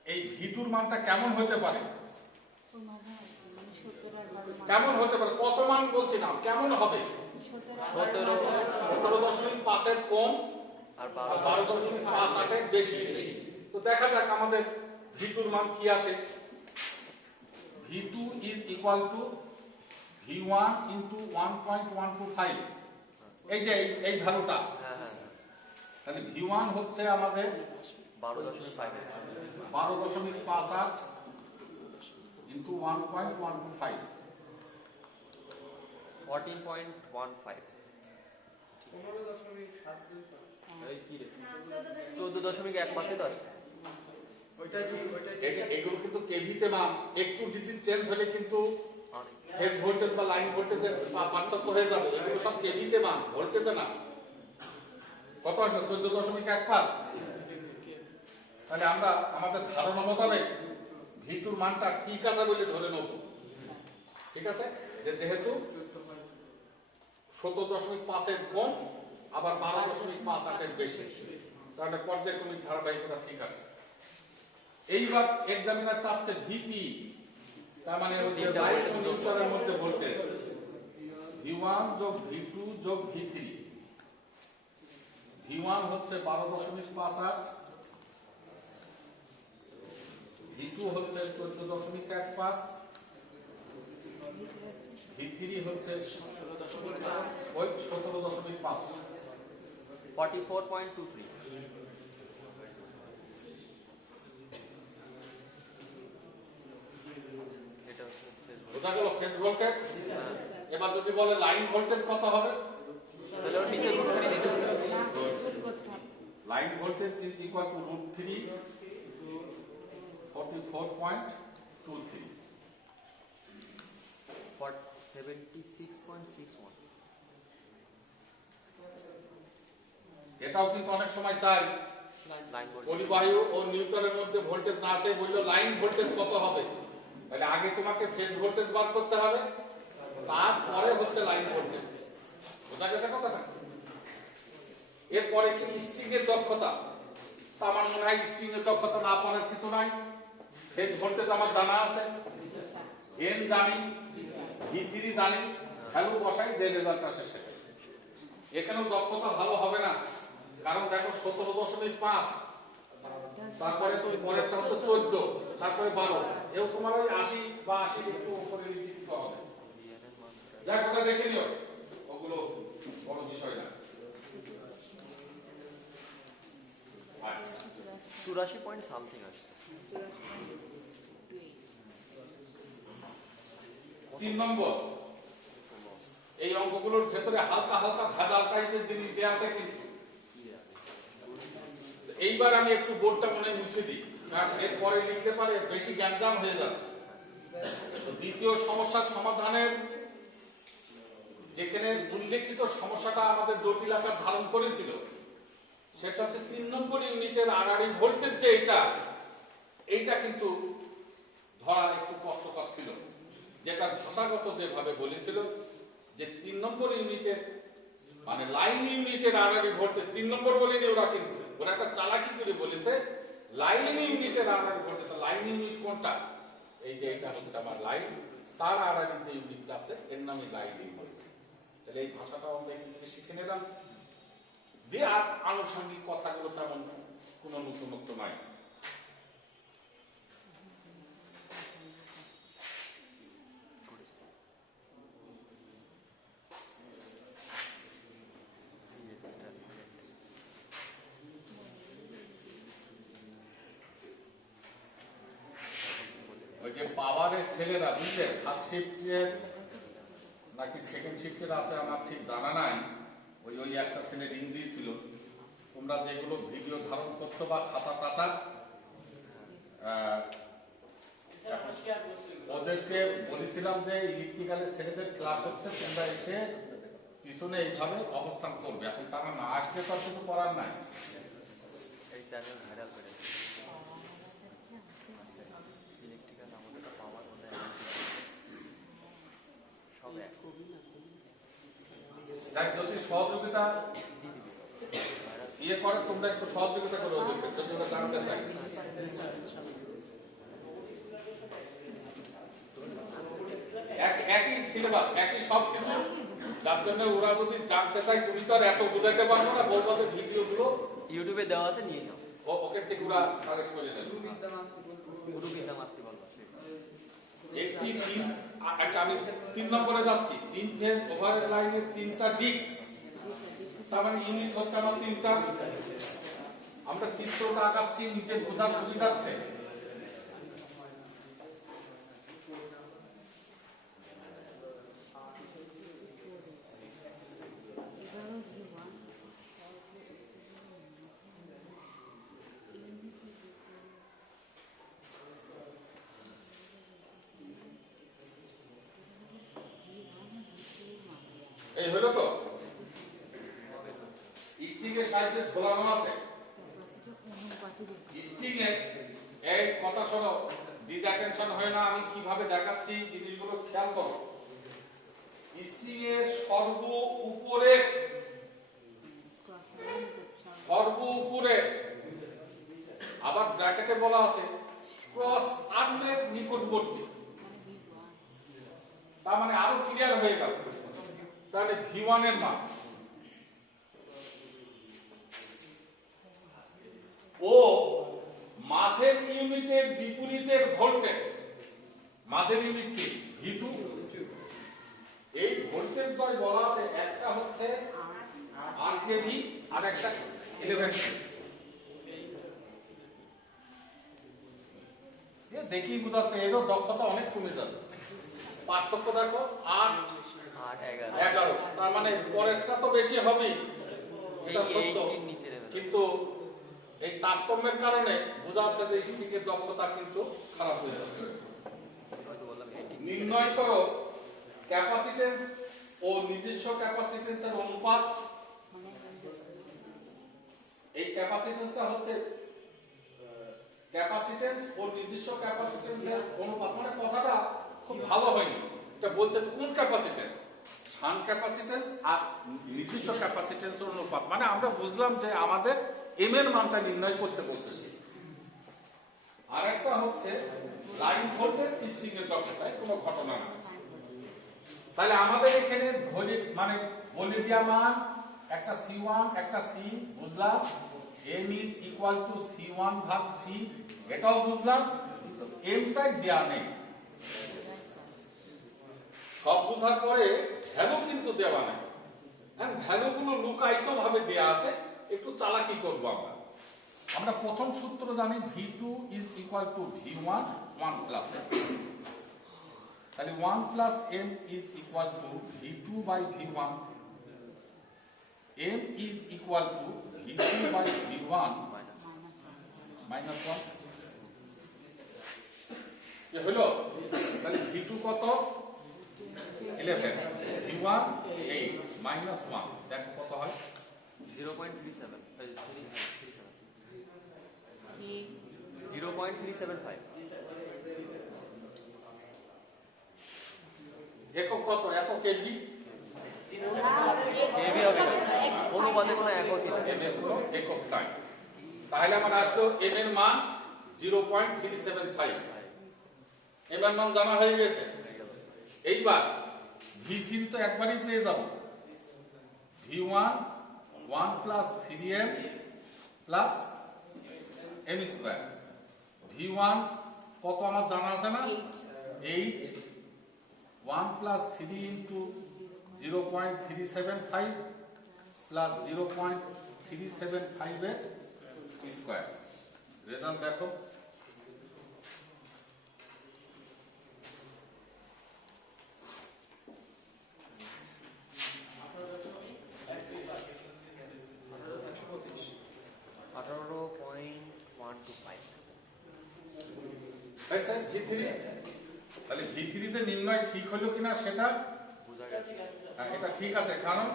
এই v2 এর মানটা কেমন হতে পারে কেমন হতে পারে কত মান বলছি না কেমন হবে 17.5 এর কম আর 12.58 এর বেশি তো দেখা যাক আমাদের v2 এর মান কি আসে v2 is equal to v1 into 1.125 এই যে এই ভ্যালুটা তাহলে v1 হচ্ছে আমাদের 12.58 into 1.125 14.15 এই কি রে 14.15 এগুলো কিন্তু কেভিতে মান একটু ডিজিট চেঞ্জ হলে কিন্তু ফেজ ভোল্টেজ বা লাইন ভোল্টেজের পার্থক্য হয়ে যাবে এগুলো সব কেভিতে মান ভোল্টেজে না কত আসবে 14.15 তাহলে আমরা আমাদের ধারণা মোতাবেক v2 এর মানটা ঠিক আছে বলে ধরে নেব ঠিক আছে যেহেতু 17.5 এর কম আবার 12.58 এর বেশি তাহলে পর্যায়ক্রমিক ধারাবাহিকতা ঠিক আছে এইবার এক্সামিনার চাচ্ছে ভিপি তার মানে ওই যে লাইন কন্ডাক্টরের মধ্যে ভোল্টেজ v1 যোগ v2 যোগ v3 v1 হচ্ছে 12.58 v2 হচ্ছে 14.15 v3 হচ্ছে 17.5 44.23 এটা হচ্ছে বোঝা গেল ফেজ ভোল্টেজ এবার যদি বলে লাইন ভোল্টেজ কত হবে তাহলে ওর নিচে √3 দিতে হবে line voltage is equal to √3 44.23 76.61. এটাও কিন্তু অনেক সময় চাই Line voltage. পরিবাহী ও নিউট্রালের মধ্যে ভোল্টেজ না আসে বললো লাইন ভোল্টেজ কত হবে, তাহলে আগে তোমাকে ফেজ ভোল্টেজ বার করতে হবে, তারপরে হচ্ছে লাইন ভোল্টেজ। বোঝা গেছে কথাটা? এরপরে কি স্ট্রিং এর দক্ষতা, তা আমার মনে হয় স্ট্রিং এর দক্ষতা না পারার কিছু নাই। ফেজ ভোল্টেজ আমার জানা আছে, এন জানি, V3 জানি, ভ্যালু বসাই যে রেজাল্ট আসে সেটা। এখানেও দক্ষতা ভালো হবে না, কারণ দেখো 17.5, তারপরে পরেরটা হচ্ছে 14, তারপরে 12, এও তোমার ওই 80 বা 80 একটু উপরে নিচে কিছু হবে। যাই ওটা দেখে নিও, ওগুলো বড় বিষয় না। 84 point something আসছে। 3 নম্বর, এই অঙ্কগুলোর ভেতরে হালকা হালকা ভেজাল টাইপের জিনিস দেয়া আছে কিন্তু। এইবার আমি একটু বোর্ডটা মনে মুছে দিই, কারণ এরপরে লিখতে পারে বেশি গ্যাঞ্জাম হয়ে যাবে। তো দ্বিতীয় সমস্যার সমাধানের যেখানে উল্লেখিত সমস্যাটা আমাদের জটিল আকার ধারণ করেছিল, সেটা হচ্ছে 3 নম্বর ইউনিটের আড়াআড়ি ভোল্টেজ যে এইটা কিন্তু ধরা একটু কষ্টকর ছিল। যেটা ভাষাগত যেভাবে বলেছিল যে 3 নম্বর ইউনিটের মানে লাইন ইউনিটের আড়াআড়ি ভোল্টেজ 3 নম্বর বলেনি ওরা, কিন্তু ওরা একটা চালাকি করে বলেছে লাইন ইউনিটের আড়াআড়ি ভোল্টেজ। লাইন ইউনিট কোনটা? এই যে এটা হচ্ছে আমার লাইন, তার আড়াআড়ি যে ইউনিটটা আছে এর নামই লাইন ইউনিট। তাহলে এই ভাষাটাও আমরা একটু শিখে নিলাম, দিয়ে আর আনুষঙ্গিক কথাগুলো তেমন কোনো নতুনত্ব নাই। ওই যে পাওয়ারের ছেলেরা বুঝলে, ফার্স্ট শিফটের নাকি সেকেন্ড শিফটের আছে আমার ঠিক জানা নাই, ওই ওই একটা ছেলে ইঞ্জি ছিল। তোমরা যেগুলো ভিডিও ধারণ করছো বা খাতা টাতা, ওদেরকে বলেছিলাম যে ইলেকট্রিক্যালের ছেলেদের ক্লাস হচ্ছে, তোমরা এসে পিছনে এইভাবে অবস্থান করবে। এখন তারা না আসলে তো আর কিছু করার নাই। এই চ্যানেল ভাইরাল করে ইলেকট্রিক্যাল আমাদের পাওয়ার মনে সব এক। তাই যদি সহযোগিতা ইয়ে করে, তোমরা একটু সহযোগিতা করো ওদেরকে, যদি ওরা জানতে চাই। একই সিলেবাস, একই সব কিছু, যার জন্য ওরা যদি জানতে চাই, তুমি তো আর এত বুঝাইতে পারবো না, বলবো যে ভিডিওগুলো ইউটিউবে দেওয়া আছে, নিয়ে নাও। ওকে থেকে ওরা কালেক্ট করে নেবে। গুরুবিদ্যা মাতৃ বলবা একটি আচ্ছা আমি 3 নম্বরে যাচ্ছি। 3 ফেজ ওভারহেড লাইনের 3টা ডিস্ক, তার মানে ইউনিট হচ্ছে আমার 3টা। আমরা চিত্রটা আঁকাচ্ছি নিচে বোঝার সুবিধার্থে। এই হলো তো, স্ট্রিং এর সাহায্যে ঝোলানো আছে। স্ট্রিং এর এই কথা শোনো, ডিসঅ্যাটেনশন হয় না, আমি কিভাবে দেখাচ্ছি জিনিসগুলো খেয়াল করো। স্ট্রিং এর সর্ব উপরে আবার ব্র্যাকেটে বলা আছে ক্রস আর্মের নিকটবর্তী, তার মানে আরো ক্লিয়ার হয়ে গেল। তাহলে V1 এর মান ও মাঝের ইউনিটের বিপরীতের ভোল্টেজ, মাঝের ইউনিট কি V2, এই ভোল্টেজ দ্বয় বলা আছে, একটা হচ্ছে RKV আর একটা 11 দেখি বুঝাচ্ছে, এরও দক্ষতা অনেক কমে যাবে। পার্থক্য দেখো 8 11, তার মানে পরেরটা তো বেশি হবে, এটা সত্য, কিন্তু এই তারতম্যের কারণে বোঝা যাচ্ছে যে স্ট্রিংয়ের দক্ষতা কিন্তু খারাপ হয়ে যাচ্ছে। নির্ণয় করো ক্যাপাসিটেন্স ও নিজস্ব ক্যাপাসিটেন্সের অনুপাত, এই ক্যাপাসিটেন্সটা হচ্ছে ক্যাপাসিটেন্স ও নিজস্ব ক্যাপাসিটেন্সের অনুপাত, মানে কথাটা খুব ভালো হয়নি, এটা বলতে কোন ক্যাপাসিটেন্স, শান্ট ক্যাপাসিটেন্স আর নিজস্ব ক্যাপাসিটেন্সের অনুপাত, মানে আমরা বুঝলাম যে আমাদের এম এর মানটা নির্ণয় করতে বলছে সে। আর একটা হচ্ছে লাইন ভোল্টেজ স্ট্রিং এর দক্ষতায় কোনো ঘটনা না। তাহলে আমাদের এখানে ধরে মানে বলে দেওয়া মান একটা C1 একটা C বুঝলাম, m is equal to C1 ভাগ C এটাও বুঝলাম, কিন্তু mটাই দেয়া নেই। সব বুঝার পরে ভ্যালু কিন্তু দেওয়া নেই, হ্যাঁ ভ্যালুগুলো লুকায়িত ভাবে দেয়া আছে, একটু চালাকি করব আমরা। আমরা প্রথম সূত্র জানি V2 is equal to V1 1 plus m, তাহলে 1 plus m is equal to V2 by V1, m is equal to V2 by V1 minus 1 এ হলো। তাহলে V2 কত 11, V1 8 minus 1 দেখো কত হয় 0.37 0.375 একক কত, একক কেজি, কেভি হবে না, অনুপাতে কোনো এককই না। একক টাইম। তাহলে আমার আসলো m এর মান 0.375, m এর মান জানা হয়ে গেছে। এইবার V3 তো একবারই পেয়ে যাব, V1 1 plus 3m plus m square, V1 কত আমার জানা আছে না 8, 1 plus 3 into 0.375 plus 0.375 এর স্কয়ার, রেজাল্ট দেখো V3, তাহলে V3 যে নির্ণয় ঠিক হলো কিনা সেটা বোঝা গেছে। এটা ঠিক আছে, কারণ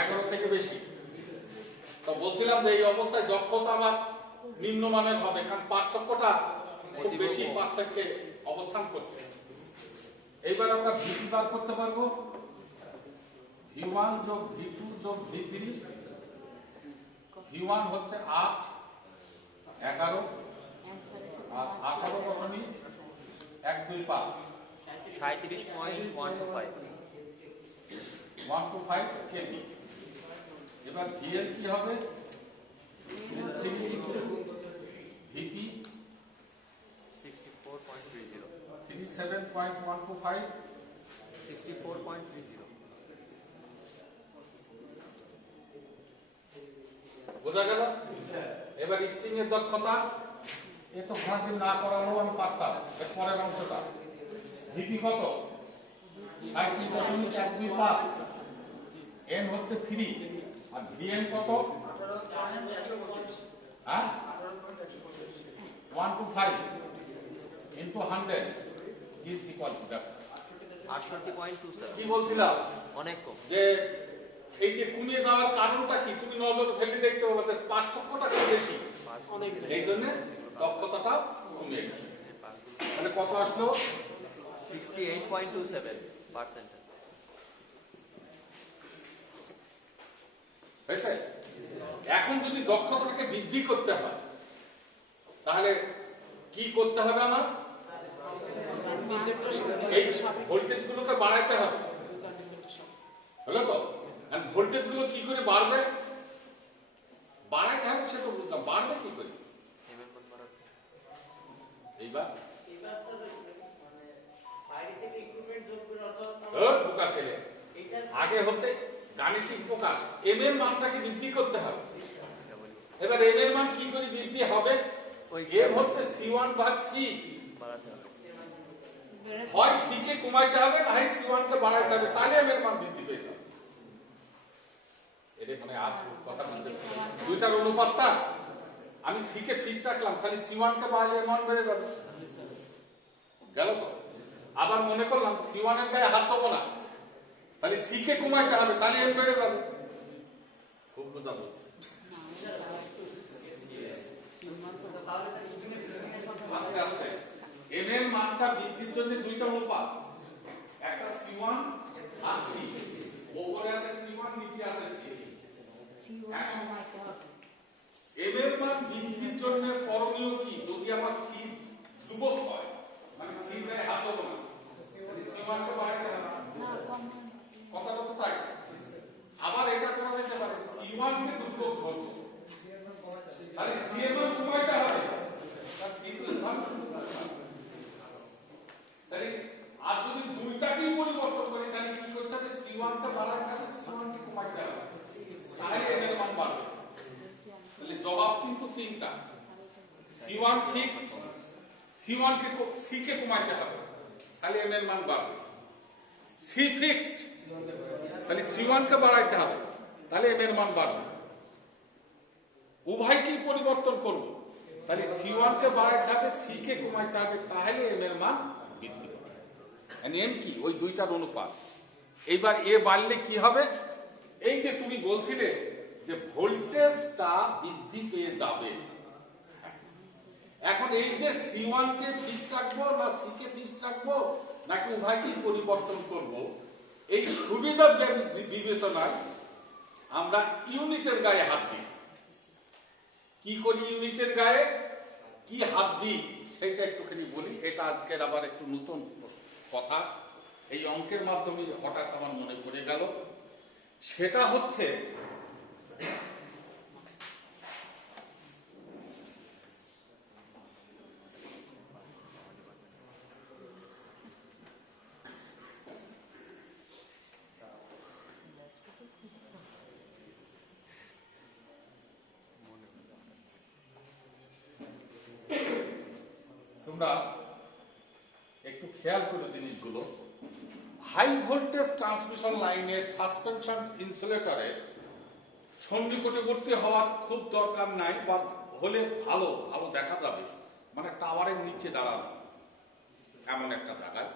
11 থেকে বেশি। তো বলছিলাম যে এই অবস্থায় দক্ষতা আমার নিম্নমানের হবে, কারণ পার্থক্যটা খুব বেশি পার্থক্যে অবস্থান করছে। এইবার আমরা V2 বার করতে পারবো, V1 যোগ V2 যোগ V3, V1 হচ্ছে 8, 11 আর 18.125 125 কেভি। এবার VL কি হবে, VP 64.30 37.125 64.30 বোঝা গেল। এবার স্ট্রিং এর দক্ষতা এ তো ঘন্টা না করালেও আমি পারতাম, এর পরের অংশটা ভিপি কত 38.125, এন হচ্ছে 3 আর ভিএন কত 125 into 100 is equal to that 68.27 কি বলছিলাম অনেক কম। যে এই যে কমিয়ে যাওয়ার কারণটা কি, তুমি নজর ফেলে দেখতে পাবে যে পার্থক্যটা কি বেশি, এই জন্য দক্ষতাটা কমে এসেছে। তাহলে কত আসলো 68.27%। হয়েছে। এখন যদি দক্ষতাটাকে বৃদ্ধি করতে হয় তাহলে কি করতে হবে, আমার এই ভোল্টেজ গুলোকে বাড়াইতে হবে, হলো তো। আর ভোল্টেজ গুলো কি করে বাড়বে, বাড়াইতে হবে সেটা বুঝলাম, বাড়বে কি করে এইবার বোকা ছেলে, আগে হচ্ছে গাণিতিক প্রকাশ, এম এর মানটাকে বৃদ্ধি করতে হবে। এবার এম এর মান কি করে বৃদ্ধি হবে, এম হচ্ছে C1 ভাগ C, হয় C কে কমাইতে হবে না হয় C1 কে বাড়াইতে হবে, তাহলে এম এর মান বৃদ্ধি পেয়ে যাবে। এটা মানে আর কথা বলতে দুইটার অনুপাতটা আমি C কে ফিক্স রাখলাম, তাহলে C1 কে বাড়ালে এর মান বেড়ে যাবে, গেল তো। আবার মনে করলাম C1 এর গায়ে হাত দেবো না, তাহলে সি কে কমাইতে হবে, তাহলে এম বেড়ে যাবে। খুব বোঝা যাচ্ছে। আস্তে আস্তে এম এর মানটা বৃদ্ধির জন্য দুইটা অনুপাত, একটা C1 আর C। উপরে আছে C1, নিচে আছে C। এম এর মান বৃদ্ধির জন্য করণীয় কি? যদি আমার C ধ্রুবক হয়, মানে C এর হাত দেবো না, C1 কে বাড়াইতে হবে, কথাটা তো তাই। আবার এটা করা যেতে পারে C1 কে ধ্রুবক ধরবো, তাহলে C এর মান কমাইতে হবে, কারণ C তো স্থান। তাহলে আর যদি দুইটাকেই পরিবর্তন করি, তাহলে কি করতে হবে? C1 কে বাড়াইতে হবে, C1 কে কমাইতে হবে, তাহলে এম এর মান বাড়বে। তাহলে জবাব কিন্তু তিনটা। C1 ফিক্সড, C1 কে C কে কমাইতে হবে, তাহলে এম এর মান বাড়বে। C ফিক্সড, তাহলে C1 কে বাড়াইতে হবে, তাহলে এম এর মান বাড়বে। উভয়কেই পরিবর্তন করব, তাহলে C1 কে বাড়াইতে হবে, C কে কমাইতে হবে, তাহলে এম এর মান বৃদ্ধি পাবে। এম কি? ওই দুইটার অনুপাত। এইবার এ বাড়লে কি হবে? এই যে তুমি বলছিলে যে ভোল্টেজটা বৃদ্ধি পেয়ে যাবে, এখন এই যে C1 কে ফিক্সড রাখবো না C কে ফিক্সড রাখবো নাকি উভয়কেই পরিবর্তন করব, এই সুবিধা বিবেচনায় আমরা ইউনিটের গায়ে হাত দিই। কি করি ইউনিটের গায়ে? কি হাত দিই সেটা একটুখানি বলি। এটা আজকের আবার একটু নতুন কথা, এই অঙ্কের মাধ্যমে হঠাৎ আমার মনে পড়ে গেল। সেটা হচ্ছে তোমরা একটু খেয়াল করে জিনিসগুলো। হাই ভোল্টেজ ট্রান্সমিশন লাইনের সাসপেনশন ইনসুলেটরের সন্নিকটবর্তী হওয়ার খুব দরকার নাই, বা হলে ভালো ভালো দেখা যাবে, মানে টাওয়ারের নিচে দাঁড়ানো এমন একটা জায়গায়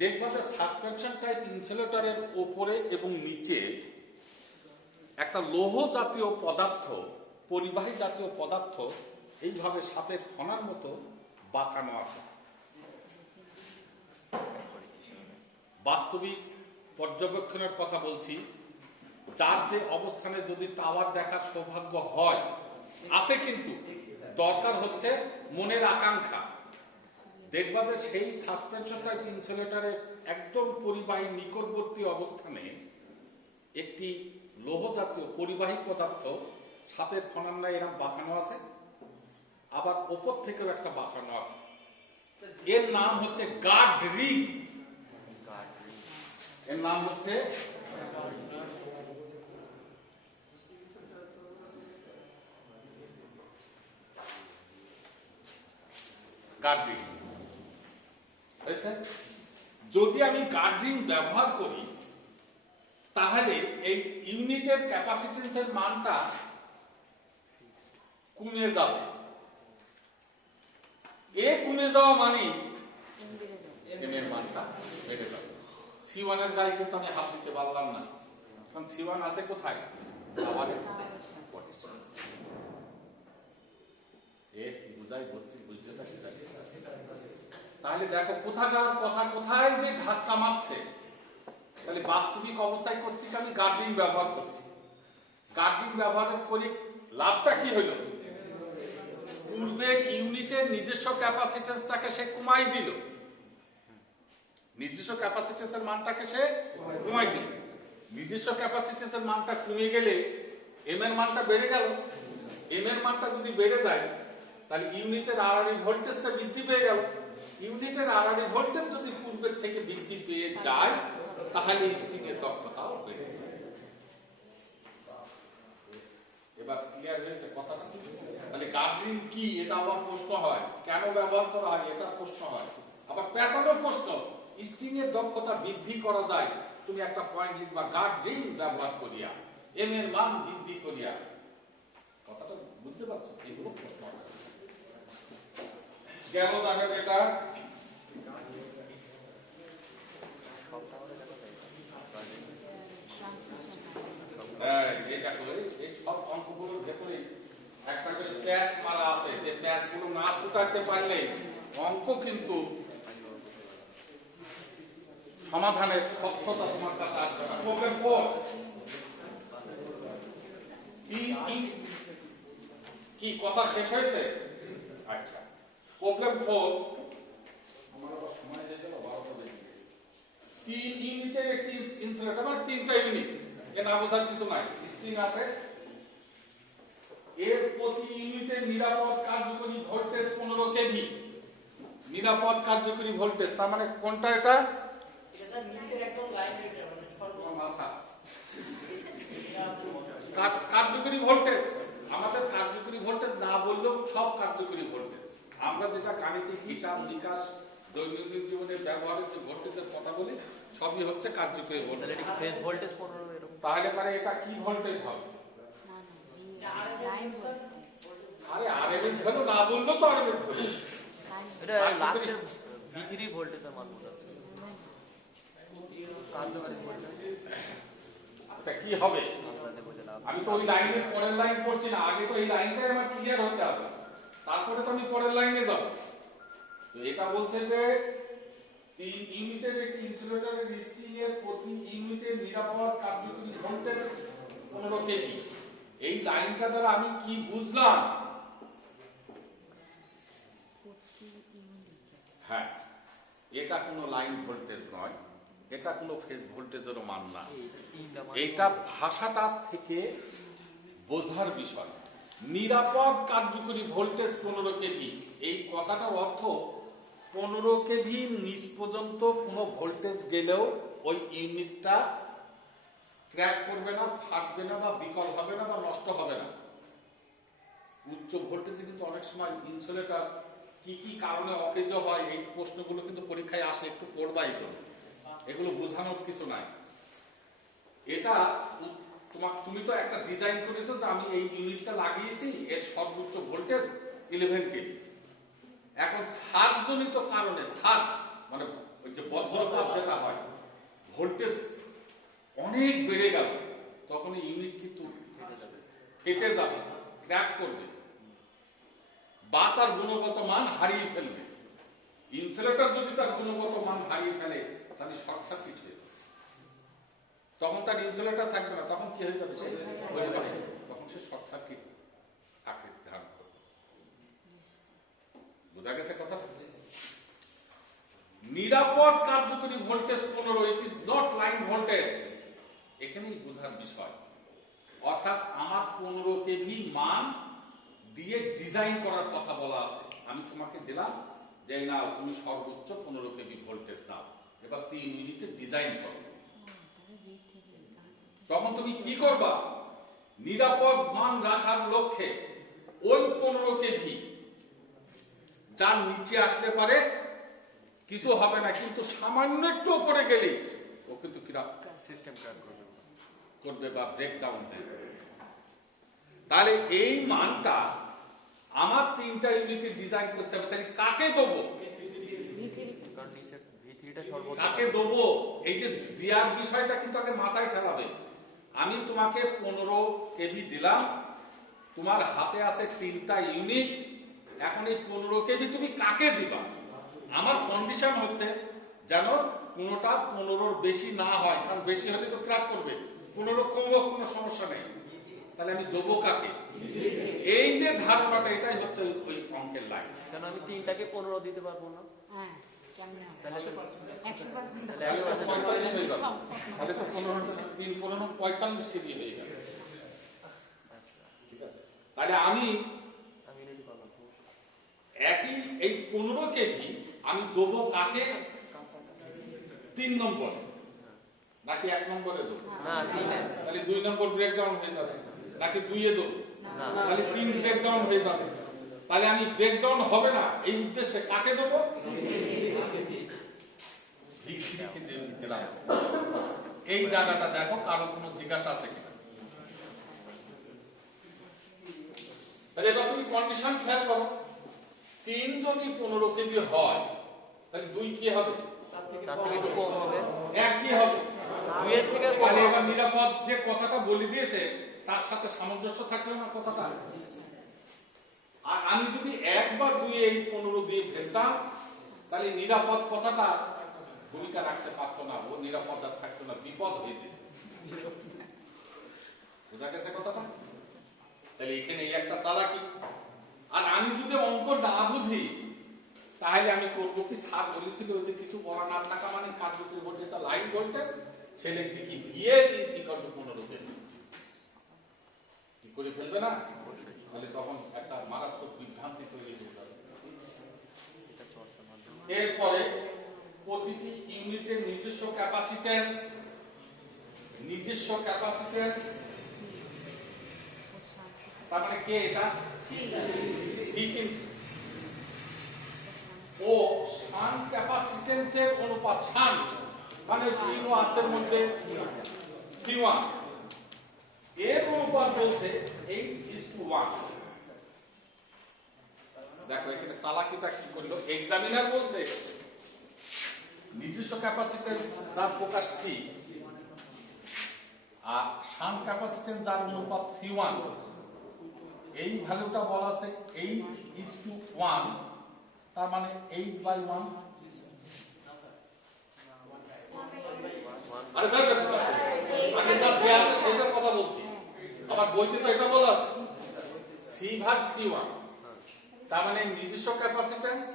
দেখবা যে সাসপেনশন টাইপ ইনসুলেটরের উপরে এবং নিচে একটা লৌহ জাতীয় পদার্থ, পরিবাহী জাতীয় পদার্থ এইভাবে সাপের ফনার মতো বাঁকানো আছে। বাস্তবিক পর্যবেক্ষণের কথা বলছি, যার যে অবস্থানে যদি টাওয়ার দেখার সৌভাগ্য হয়, আছে, কিন্তু দরকার হচ্ছে মনের আকাঙ্ক্ষা। দেখবা যে সেই সাসপেনশন টাইপ ইনসুলেটরের একদম পরিবাহী নিকটবর্তী অবস্থানে একটি লৌহ জাতীয় পরিবাহী পদার্থ সাপের ফনার নাই এরকম বাঁকানো আছে, আবার ওপর থেকেও একটা বাঁকানো আছে। এর নাম হচ্ছে গার্ড রিং। এর নাম হচ্ছে গার্ড রিং। যদি আমি গার্ড রিং ব্যবহার করি, তাহলে এই ইউনিটের ক্যাপাসিটেন্সের মানটা কমে যাবে। এ কমে যাওয়া মানে এম এর মানটা বেড়ে যাবে। C1 এর গায়ে কিন্তু আমি হাত দিতে পারলাম না, কারণ C1 আছে কোথায়? টাওয়ারে। এ কি বুঝাই বলছি, বুঝতে থাকি। তাহলে দেখো কোথাকার কথা কোথায় যে ধাক্কা মারছে। তাহলে বাস্তবিক অবস্থায় করছি কি? আমি গার্ডিং ব্যবহার করছি। গার্ডিং ব্যবহার করে লাভটা কি হলো? পূর্বে ইউনিটের নিজস্ব ক্যাপাসিটেন্সটাকে সে কমাই দিল, নিজস্ব ক্যাপাসিটেন্সের মানটাকে সে কমাই দিল। নিজস্ব ক্যাপাসিটেন্সের মানটা কমে গেলে এম এর মানটা বেড়ে গেল। এম এর মানটা যদি বেড়ে যায়, তাহলে ইউনিটের আরআরই ভোল্টেজটা বৃদ্ধি পেয়ে গেল। ইউনিটের আরআরই ভোল্টেজ যদি পূর্বের থেকে বৃদ্ধি পেয়ে যায়, তাহলে স্ট্রিং এর দক্ষতাও বেড়ে যায়। এবার ক্লিয়ার হয়েছে কথাটা? তাহলে গার্ডিং কি, এটা আবার প্রশ্ন হয়। কেন ব্যবহার করা হয়, এটা প্রশ্ন হয়। আবার পেছানো প্রশ্ন, স্ট্রিং এর দক্ষতা বৃদ্ধি করা যায়, তুমি একটা পয়েন্ট লিখবা গার্ডিং ব্যবহার করিয়া, এম এর মান বৃদ্ধি করিয়া। কথাটা বুঝতে পারছো? এগুলো প্রশ্ন হয়। গেল দেখা এটা। একটা করে প্যাচ মারা আছে, যে প্যাচগুলো না ফুটাতে পারলে অঙ্ক কিন্তু সমাধানের স্বচ্ছতা তোমার কাছে আসবে না। প্রবলেম 4 কি কথা শেষ হয়েছে? আচ্ছা, প্রবলেম 4 আমার আবার সময় হয়ে গেল 12টা বেজে গেছে। 3 ইউনিটের একটি ইনসুলেটর, মানে 3টা ইউনিট, এ না বোঝার কিছু নাই, স্ট্রিং আছে, এর প্রতি ইউনিটের নিরাপদ কার্যকরী ভোল্টেজ 15 কেভি। নিরাপদ কার্যকরী ভোল্টেজ তার মানে কোনটা? এটা এটা নিচের একদম লাইন রেটে মানে তোমার মাথা। কার্যকরী ভোল্টেজ, আমাদের কার্যকরী ভোল্টেজ না বললেও সব কার্যকরী ভোল্টেজ। আমরা যেটা গাণিতিক হিসাব নিকাশ দৈনন্দিন জীবনে ব্যবহারের যে ভোল্টেজের কথা বলি সবই হচ্ছে কার্যকরী ভোল্টেজ। ফেজ ভোল্টেজ 15 এরকম। তাহলে পরে এটা কি ভোল্টেজ হবে? আরে আরএমএস ভ্যালু না বললেও তো আরএমএস ভ্যালু। এটা লাস্টের V3 ভোল্টেজের মান বোঝাচ্ছে। কার্যকরী ভোল্টেজ এটা কি হবে? আপনাদের বোঝা না। আমি তো ওই লাইনের পরের লাইন পড়ছি না, আগে তো এই লাইনটাই আমার ক্লিয়ার হতে হবে, তারপরে তো আমি পরের লাইনে যাব। তো এটা বলছে যে 3 ইউনিটের একটি ইনসুলেটরের স্ট্রিং এর প্রতি ইউনিটের নিরাপদ কার্যকরী ভোল্টেজ 15 কেভি। এই লাইনটা দ্বারা আমি কি বুঝলাম? হ্যাঁ, এটা কোনো লাইন ভোল্টেজ নয়, এটা কোনো ফেজ ভোল্টেজেরও মান না। এইটা ভাষাটা থেকে বোঝার বিষয়। নিরাপদ কার্যকরী ভোল্টেজ 15 কেভি, এই কথাটার অর্থ 15 কেভি নিচ পর্যন্ত কোনো ভোল্টেজ গেলেও ওই ইউনিটটা ক্র্যাক করবে না, ফাটবে না, বা বিকল হবে না, বা নষ্ট হবে না। উচ্চ ভোল্টেজে কিন্তু অনেক সময় ইনসুলেটর কি কি কারণে অকেজ হয়, এই প্রশ্নগুলো কিন্তু পরীক্ষায় আসে, একটু পড়বা এগুলো বোঝানোর কিছু নাই। এটা তুমি তো একটা ডিজাইন করেছো যে আমি এই ইউনিটটা লাগিয়েছি, এর সর্বোচ্চ ভোল্টেজ 11 কেভি। এখন সার্জ জনিত কারণে, সার্জ মানে ওই যে বজ্রপাত যেটা হয়, ভোল্টেজ অনেক বেড়ে গেল, তখন এই ইউনিট কিন্তু ফেটে যাবে, ক্র্যাক করবে, বা তার গুণগত মান হারিয়ে ফেলবে। ইনসুলেটর যদি তার গুণগত মান হারিয়ে ফেলে তাহলে শর্ট সার্কিট হয়ে যাবে, তখন তার ইনসুলেটর থাকবে না, তখন কি হয়ে যাবে? তখন সে শর্ট সার্কিট আকৃতি ধারণ করবে। বোঝা গেছে কথাটা? নিরাপদ কার্যকরী voltage 15, it is not line voltage, এখানেই বোঝার বিষয়। অর্থাৎ আমার 15 কেভি মান দিয়ে ডিজাইন করার কথা বলা আছে। আমি তোমাকে দিলাম যে না তুমি সর্বোচ্চ 15 কেভি ভোল্টেজ দাও, এবার 3 ইউনিটে ডিজাইন করো। তখন তুমি কি করবা? নিরাপদ মান রাখার লক্ষ্যে ওই 15 কেভি যার নিচে আসলে পারে কিছু হবে না, কিন্তু সামান্য একটু উপরে গেলে ও কিন্তু সিস্টেম ক্র্যাক করবে বা ব্রেকডাউন হয়ে যাবে। তাহলে এই মানটা আমার 3টা ইউনিটে ডিজাইন করতে হবে, তাহলে কাকে দেবো? কারণ নিচে V3টা সর্বোচ্চ। কাকে দেবো? এই যে দেওয়ার বিষয়টা কিন্তু আগে মাথায় খেলাবে। আমি তোমাকে 15 কেভি দিলাম, তোমার হাতে আছে 3টা ইউনিট, এখন এই 15 কেভি তুমি কাকে দিবা? আমার কন্ডিশন হচ্ছে যেন কোনোটা 15-র বেশি না হয়, কারণ বেশি হলে তো ক্র্যাক করবে। 15 কমবো, কোনো সমস্যা নেই, তাহলে আমি দেবো কাকে? এই যে ধারণাটা, এটাই হচ্ছে ওই অঙ্কের লাইন। কেন আমি 3টাকে 15 দিতে পারবো না? হ্যাঁ, কেমনে হবে? তাহলে 100% তাহলে তো 45 হয়ে গেল, তাহলে তো 45 কেভি হয়ে গেল। ঠিক আছে, তাহলে আমি রেডি করলাম। একই এই 15 কেভি আমি দেবো কাকে? 3 নম্বর নাকি 1 নম্বরে দেবো? না 3 তাহলে 2 নম্বর ব্রেকডাউন হয়ে যাবে, নাকি 2 এ দেবো? না তাহলে 3 ব্রেকডাউন হয়ে যাবে। তাহলে আমি ব্রেকডাউন হবে না এই উদ্দেশ্যে কাকে দেবো? V3 কে দিলাম। এই জায়গাটা দেখো, কারো কোনো জিজ্ঞাসা আছে কিনা? তাহলে এবার তুমি কন্ডিশন খেয়াল করো, 3 যদি 15 কেভি হয় তাহলে 2 কি হবে? তার থেকে একটু কম হবে। 1 কি হবে? 2 এর থেকে কম তাহলে হবে। এবার নিরাপদ যে কথাটা বলে দিয়েছে তার সাথে সামঞ্জস্য থাকলো না কথাটা? আর আমি যদি 1 বা 2 এই 15 দিয়ে ফেলতাম তাহলে নিরাপদ কথাটা ভূমিকা রাখতে পারতো না, ও নিরাপদ আর থাকতো না, বিপদ হয়ে যেত। বোঝা গেছে কথাটা? তাহলে এখানে এই একটা চালাকি। আর আমি যদি অঙ্ক না বুঝি তাহলে আমি করবো কি, স্যার বলেছিল যে কিছু বড় না থাকা মানে কার্যকরী ভোল্টেজটা লাইন ভোল্টেজ, সে লিখবে কি VA is equal to 15 কি করে ফেলবে না? তাহলে তখন একটা মারাত্মক বিভ্রান্তি তৈরি হয়ে যাবে। এরপরে প্রতিটি ইউনিটের নিজস্ব ক্যাপাসিট্যান্স, তার মানে কে এটা? সি। কিন্তু ও শান্ট ক্যাপাসিট্যান্সের অনুপাত, শান্ট মানে 3 ও 8 এর মধ্যে C1 এর অনুপাত বলছে 8:1। দেখো এখানে চালাকিটা কি করলো, এক্সামিনার বলছে নিজস্ব ক্যাপাসিট্যান্স যার প্রকাশ C আর শান্ট ক্যাপাসিট্যান্স যার অনুপাত C1, এই ভ্যালুটা বলা আছে 8:1, তার মানে 8/1। আরে দেখো আগে যা দেয়া আছে সেটার কথা বলছি, আমার বইতে তো এটা বলা আছে C ভাগ C1, তার মানে নিজস্ব ক্যাপাসিট্যান্স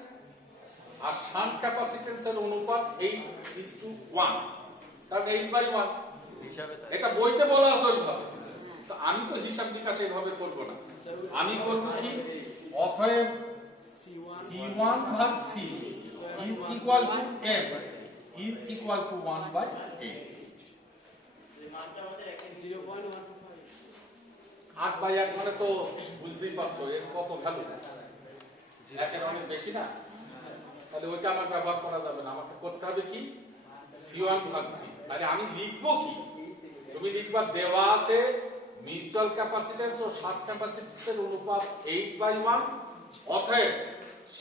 আর শান্ট ক্যাপাসিট্যান্সের অনুপাত 8:1, তার 8/1 এটা বইতে বলা আছে ওইভাবে। তো আমি তো হিসাব নিকাশ এইভাবে করব না, আমি করব কি, অতএব C1 ভাগ C is equal to M is equal to 1/8। 8/1 মানে তো বুঝতেই পারছো এর কত ভ্যালু, একের অনেক বেশি না? তাহলে ওইটা আমার ব্যবহার করা যাবে না, আমাকে করতে হবে কি C1 ভাগ C। তাহলে আমি লিখবো কি, তুমি লিখবা দেওয়া আছে মিউচুয়াল ক্যাপাসিট্যান্স ও শান্ট ক্যাপাসিট্যান্সের অনুপাত 8/1, অতএব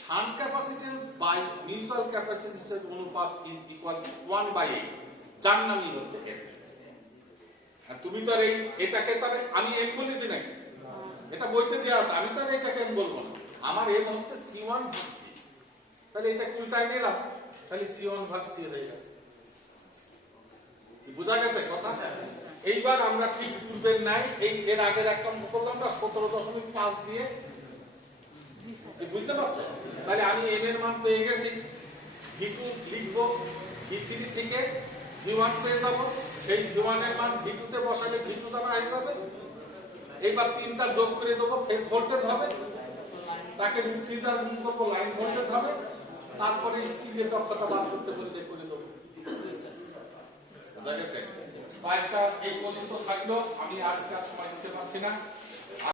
শান্ট ক্যাপাসিট্যান্স বাই মিউচুয়াল ক্যাপাসিট্যান্সের অনুপাত ইজ ইকুয়াল টু 1/8, যার নামই হচ্ছে M। আর তুমি তো আর এটাকে তাহলে আমি M বলেছি নাকি, এটা বইতে দেওয়া আছে, আমি তো আর এটাকে M বলবো না, আমার M হচ্ছে C1 ভাগ C। তাহলে এটা উল্টায় নিলাম, তাহলে C1 ভাগ C হয়ে যাবে। বুঝা গেছে কথা? এইবার আমরা ঠিক পূর্বের নাই এর আগের একটা অঙ্ক করলাম না 17.5 দিয়ে, বুঝতে পারছো? তাহলে আমি M এর মান পেয়ে গেছি, V2 লিখবো, V3 থেকে V1 পেয়ে যাবো, সেই V1 এর মান V2 তে বসালে V2 জানা হয়ে যাবে। এইবার তিনটা যোগ করে দেবো, ফেজ ভোল্টেজ হবে, তাকে √3 দ্বারা গুণ করবো, লাইন ভোল্টেজ হবে, তারপরে স্ট্রিংয়ের দক্ষতা বার করতে বললে করে দেবো। বুঝা গেছে? এই পর্যন্ত থাকলো, আমি আর সময় দিতে পারছি না।